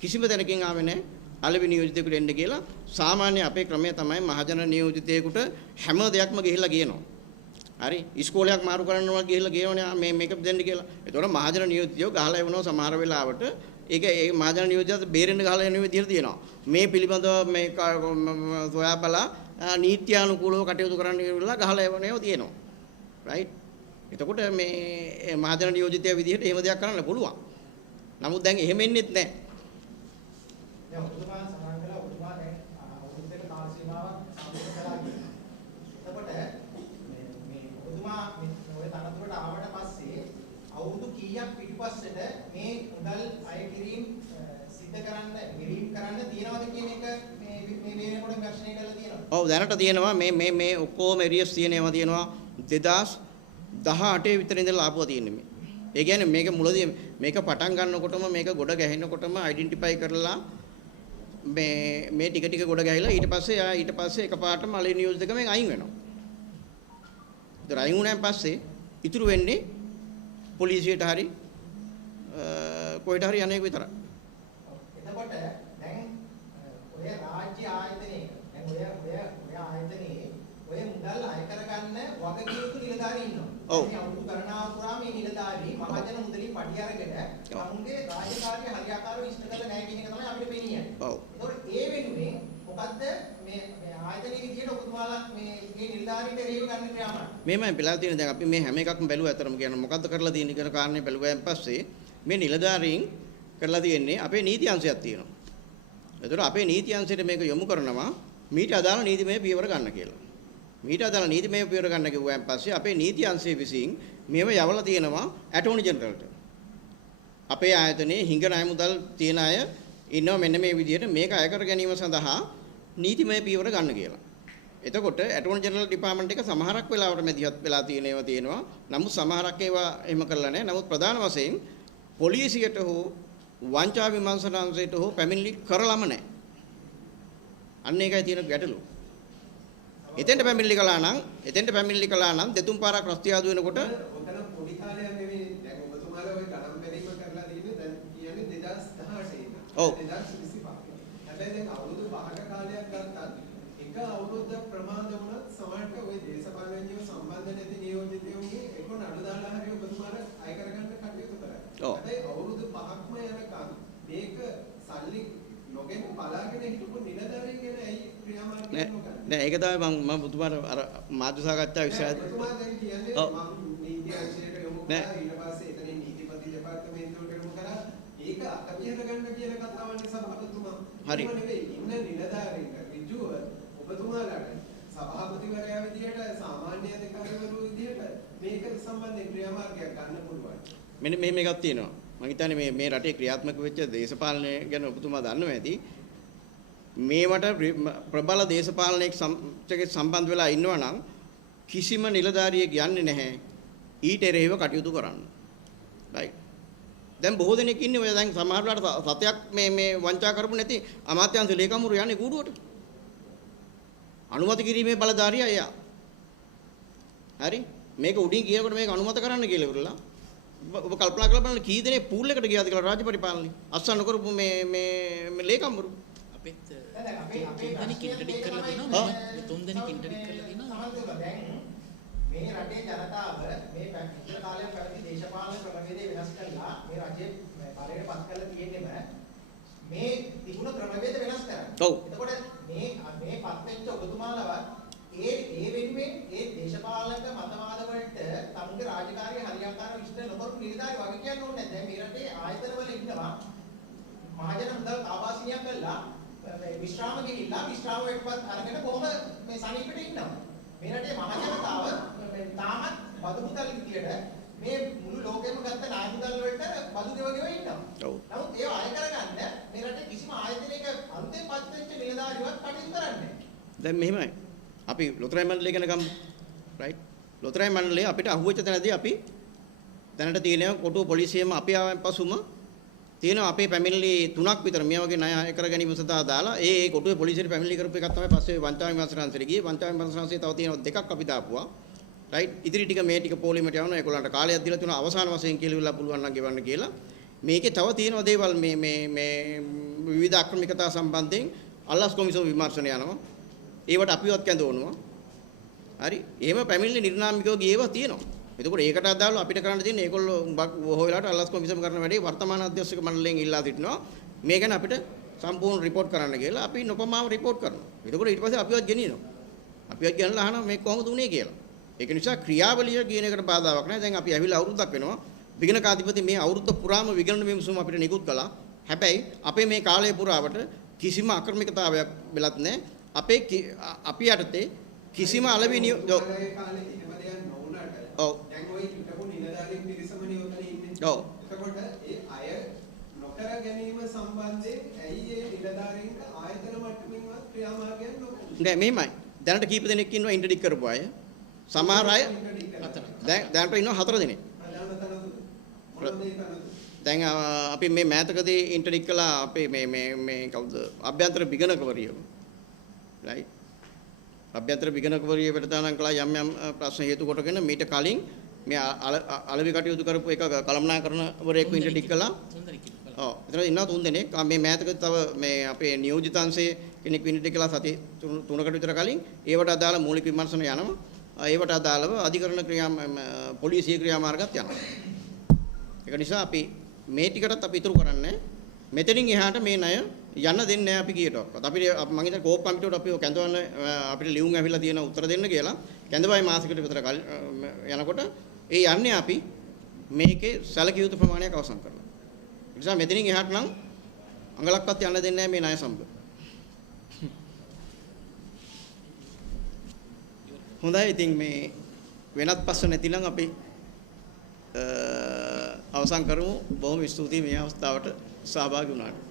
කිසිම තැනකින් ආවේ නැහැ. අලෙවි නියෝජිතයෙකුට එන්න කියලා. සාමාන්‍ය අපේ ක්‍රමය තමයි මහජන නියෝජිතයෙකුට හැම දෙයක්ම ගිහිල්ලා කියනවා. හරි ඉස්කෝලයක් මාරු කරනවා ගිහිල්ලා කියනවනේ මේක දෙන්න කියලා. ඒතකොට මහජන නියෝජිතයෝ ගහලා එවනවා සමහර වෙලාවට. ඒක ඒ මහජන නියෝජිතයත් බේරෙන්න ගහලා යන විදිහට තියෙනවා. මේ පිළිබඳව මේ සොයා බලා නීත්‍යානුකූලව කටයුතු කරන්න කියලා ගහලා එවනේව තියෙනවා. රයිට්. එතකොට මේ මහජන නියෝජිතය විදිහට එහෙම දෙයක් කරන්න පුළුවන්. නමුත් දැන් එහෙම එන්නේත් නැහැ. දැන් ඔබතුමා සමාන කළා ඔබතුමා දැන් අවුරුද්දක කාල සීමාවක් සම්පූර්ණ කළා කියනවා. එතකොට මේ ඔබතුමා ඔය තනතුරට ආවට පස්සේ අවුරුදු කීයක් පිටිපස්සට මේ මුදල් අය කිරීම සිද්ධ කරන්න මෙරීම් කරන්න තියනවද කියන එක මේ වෙනකොට ප්‍රශ්නය කරලා තියෙනවා. ඔව් දැනට තියෙනවා මේ ඔක්කොම එරියස් තියෙනවා 2018 විතර ඉඳලා ආපුවා තියෙන්නේ මේ. ඒ කියන්නේ මේක මුලදී මේක පටන් ගන්නකොටම මේක ගොඩ ගැහෙනකොටම අයිඩෙන්ටිෆයි කරලා මේ ටික ගොඩ ගැහිලා ඊට පස්සේ එකපාරටම අලෙවි නියෝජිත දෙකෙන් අයින් වෙනවා. ඒතර අයින් වුණාන් පස්සේ ඉතුරු වෙන්නේ පොලිසියට හරි කොහෙට හරි යන්නේ විතරයි. එතකොට දැන් ඔය රාජ්‍ය ආයතනයේ දැන් ඔය ආයතනයේ ඔය මුදල් අය කරගන්න වගකීම් යුතු නිලධාරී ඉන්නවා. මේ අවුරුදු ගණනාවක් පුරා මේ නිලධාරී මහජන මුදලින් පඩි අරගෙන අමුගේ රාජකාරිය හරියාකාරව ඉෂ්ට කරලා නැහැ කියන එක තමයි අපිට පේන්නේ. ඔව්. ඒතකොට ඒ වෙනුවෙන් මොකද්ද මේ ආයතනයේ විදියට ඔබතුමාලා මේ නිලධාරීන්ට රේව ගන්න ක්‍රමය? මේමයි පිළලා තියෙන දැන් අපි මේ හැම එකක්ම බැලුවා අතරම කියන මොකද්ද කරලා තියෙන්නේ කියන කාරණේ බැලුවාන් පස්සේ මේ නිලධාරීන් කරලා තියෙන්නේ අපේ නීති අංශයක් තියෙනවා. ඒතර අපේ නීති අංශයට මේක යොමු කරනවා මීට අදාළ නීතිමය පියවර ගන්න කියලා. මීට අදාළ නීතිමය පියවර ගන්න කිව්වයන් පස්සේ අපේ නීති අංශයේ විසින් මේව යවලා තියෙනවා ඇටෝනි ජෙනරල්ට. අපේ ආයතනයේ හිඟ ණය මුදල් තියන අය ඉන්නවා මෙන්න මේ විදිහට මේක අය කර ගැනීම සඳහා නීතිමය පියවර ගන්න කියලා. එතකොට ඇටෝනි ජෙනරල් ඩිපාර්ට්මන්ට් එක සමහරක් වෙලාවට මැදිහත් වෙලා තියෙනවා. නමුත් සමහරක් ඒවා එහෙම කරලා නැහැ. නමුත් ප්‍රධාන වශයෙන් පොලිසියට හෝ වංචා විමර්ශනාංශයට හෝ පැමිණිලි කරලම නැහැ. අන්න ඒකයි තියෙන ගැටලුව. එතෙන්ට පැමිණිලි කළා නම් දෙතුන් පාරක් රස්තියාදු වෙනකොට ඔතන පොඩි කාලයක් නෙවෙයි. දැන් ඔබතුමාලා ওই ගණන් බැලීම කරලා තියෙන්නේ දැන් කියන්නේ 2018 ඉඳන්. ඔව්. 2025. හැබැයි දැන් අවුරුදු 5ක කාලයක් ගත්තත් එක අවුරුද්දක් ප්‍රමාද වුණත් සමහරට ওই දේශපාලනඥයෝ සම්බන්ධ නැති නියෝජිතයෝගේ එක නඩු දාලා හරි ඔබතුමාලා අය කරගන්න කටයුතු කරා. ඔව්. හැබැයි අවුරුදු 5ක්ම යනකම් මේක සල්ලි නොගෙන බලාගෙන හිටපු නිලධාරීන් ගැන ඇයි ක්‍රියාමාර්ග කරන්නේ? නෑ ඒක තමයි මම ඔබතුමාට අර මාධ්‍ය සාකච්ඡා විශ්වාස ඔබතුමා දැන් කියන්නේ ඔව්. මම නීති අංශයට යොමු නෑ. කරා ඊට පස්සේ එතනින් නීතිපති දෙපාර්තමේන්තුවට යොමු කරා ඒක අතපියන ගන්න කියන කතාවන්නේ සභාපතිතුමා. හරි. එහෙම නෙවෙයි ඉන්න නිලධාරීන්ට ඍජුව ඔබතුමාලාට සභාපතිවරයා විදියට සාමාන්‍ය අධිකාරිවරු විදියට මේක සම්බන්ධයෙන් ක්‍රියාමාර්ගයක් ගන්න පුළුවන්. මෙන්න මේකක් තියෙනවා. මම හිතන්නේ මේ රටේ ක්‍රියාත්මක වෙච්ච දේශපාලනය ගැන ඔබතුමා දන්නවා ඇති. මේවට ප්‍රබල දේශපාලනයක සම්බන්ධ වෙලා ඉන්නවා නම් කිසිම නිලධාරියෙක් යන්නේ නැහැ ඊට එරෙහිව කටයුතු කරන්න. right. දැන් බොහෝ දෙනෙක් ඉන්නේ ඔය දැන් සමහර වෙලාවට සතයක් මේ වංචා කරපු නැති අමාත්‍යාංශ ලේකම්වරු යන්නේ කූඩුවට. අනුමත කිරීමේ බලධාරියා එයා. හරි. මේක උඩින් කියනකොට මේක අනුමත කරන්න කියලා ඉවරලා. ඔබ කල්පනා කරලා බලන්න කී දෙනෙක් පූල් එකට ගියාද කියලා රාජ්‍ය පරිපාලනේ. අස්සන්න කරපු මේ ලේකම්වරු. අපිත් තුන්දෙනෙක් ඉන්ටර්ඩික් කරලා දිනවා. තුන්දෙනෙක් ඉන්ටර්ඩික් කරලා දිනවා. දැන් මේ රටේ ජනතාව මේ ඉතල කාලයක් පැවති දේශපාලන ක්‍රමවේදය වෙනස් කරලා මේ රජයේ බලයට පත් කරලා තියෙන්නේම මේ තිබුණ ක්‍රමවේද වෙනස් කරන්න. ඔව්. එතකොට මේ පත් වෙච්ච ඔබතුමාලවත් ඒ වෙනුවෙන් ඒ දේශපාලක මතවාද වලට තමුගේ රාජකාරිය හරියාකාරව විශ්ලේෂණය නොකරපු නිලධාරි වගේ කියන්න ඕනේ නැහැ. දැන් මේ රටේ ආයතනවල ඉන්නවා මහජන මුදල් ආවාසිනියක් කළා විශ්‍රාම ගිහිල්ලා විශ්‍රාම වෙටපත් අරගෙන කොහොම මේ සනීපෙට ඉන්නවා. මේ රටේ මහජනතාව තාමත් බදු මුදල් විදියට මේ මුළු ලෝකෙම ගත්ත ණය මුදල් වලට බදු ගෙවගෙන ඉන්නවා. ඔව්. නමුත් ඒව අය කරගන්න මේ රටේ කිසිම ආයතනයක අන්තිම පත් වෙච්ච නිලධාරියෙක් කටයුතු කරන්නේ නැහැ. දැන් මෙහෙමයි. අපි ලොතරැයි මණ්ඩලය ගැන ගමු. right. ලොතරැයි මණ්ඩලය අපිට අහුවෙච්ච තැනදී අපි දැනට තියෙනවා කොටුව පොලිසියම අපි ආවන් පසුම තියෙනවා අපේ පැමිණිලි 3ක් විතර මේ වගේ ණය කර ගැනීම සඳහා දාලා ඒ කොටුවේ පොලිසියට පැමිණිලි කරපු එකක් තමයි පස්සේ වංචා විමර්ශනාංශයට ගියේ. වංචා විමර්ශනාංශයේ තව තියෙනවා දෙකක් අපි දාපුවා. right. ඉතිරි ටික මේ ටික පොලිමට යවනවා. ඒගොල්ලන්ට කාලයක් දීලා තියෙනවා අවසාන වශයෙන් කියලා පුළුවන් නම් ගෙවන්න කියලා. මේකේ තව තියෙනවා දේවල් මේ විවිධ අක්‍රමිකතා සම්බන්ධයෙන් අල්ලස් කොමිසම විමර්ශනය යනවා. ඒවට අපිවත් කැඳවනවා. හරි. එහෙම පැමිණිලි නිර්නාමිකව ගියේවා තියෙනවා. එතකොට ඒකට අදාළව අපිට කරන්න තියෙන්නේ ඒගොල්ලෝ බොහෝ වෙලාවට අල්ලස් කොමිසම කරන වැඩේ වර්තමාන අධ්‍යක්ෂක මණ්ඩලයෙන් ඉල්ලා සිටිනවා. මේ ගැන අපිට සම්පූර්ණ රිපෝට් කරන්න කියලා අපි නොපමාව රිපෝට් කරනවා. එතකොට ඊට පස්සේ අපිවත් ගෙනියනවා. අපිවත් ගෙනලා අහනවා මේ කොහොමද උනේ කියලා. ඒක නිසා ක්‍රියාවලිය කියන එකට බාධාවක් නැහැ. දැන් අපි ඇවිල්ලා අවුරුද්දක් වෙනවා. විගණකාධිපති මේ අවුරුද්ද පුරාම විගණන විමසුම අපිට නිකුත් කළා. හැබැයි අපේ මේ කාලය පුරාවට කිසිම අක්‍රමිකතාවයක් වෙලත් නැහැ. අපි යටතේ කිසිම අලවිනිය කාලේ එහෙම දෙයක් නොවුනට ඔව්. දැන් ওই හිටපු නිලධාරීන් පිරිසමනේ උතන ඉන්නේ. ඔව්. එතකොට ඒ අය නොකර ගැනීම සම්බන්ධයෙන් ඇයි ඒ නිලධාරීන්ට ආයතන මට්ටමින්වත් ක්‍රියාමාර්ගයක් නොකරන්නේ? නෑ මෙහෙමයි. දැනට කීප දෙනෙක් ඉන්නවා ඉන්ටර්ඩික් කරපු අය. සමහර අය දැනට ඉන්නවා 4 දෙනෙක්. දැන් අපි මේ මෑතකදී ඉන්ටර්ඩික් කළා අපේ මේ කවුද අභ්‍යන්තර විගණකවරිය. right. අභ්‍යන්තර විගණකවරිය වැඩසටහන කළා යම් ප්‍රශ්න හේතු කොටගෙන මීට කලින් මේ අලෙවි කටයුතු කරපු එක කළමනාකරණවරයෙක්ව ඉන්ටර්ඩික් කළා. ඔව්. එතන ඉන්නවා 3 දෙනෙක්. මේ මෑතකදී තව මේ අපේ නියෝජිතංශයේ කෙනෙක් ඉන්ටර්ඩික් කළා සති 3කට විතර කලින්. ඒවට අදාළ මූලික විමර්ශන යනවා. ඒවට අදාළව අධිකරණ පොලිසිය ක්‍රියාමාර්ගات යනවා. ඒක නිසා අපි මේ ටිකටත් අපි ඉතුරු කරන්නේ මෙතනින් එහාට මේ ණය යන්න දෙන්නේ නැහැ අපි කීයටවත්. අපිට මම හිතන්නේ කෝප් කමිටුවට අපි කැඳවන්න අපිට ලියුම් ඇවිල්ලා තියෙන උත්තර දෙන්න කියලා. කැඳවයි මාසෙකට විතර යනකොට ඒ යන්නේ අපි මේකේ සැලකිය යුතු ප්‍රමාණයක් අවසන් කරලා. ඒ නිසා මෙතනින් එහාට නම් අඟලක්වත් යන්න දෙන්නේ නැහැ මේ ණය සම්බ. හොඳයි ඉතින් මේ වෙනත් ප්‍රශ්න නැතිනම් අපි අවසන් කරමු. බොහොම ස්තුතියි මේ අවස්ථාවට සහභාගී වුණාට.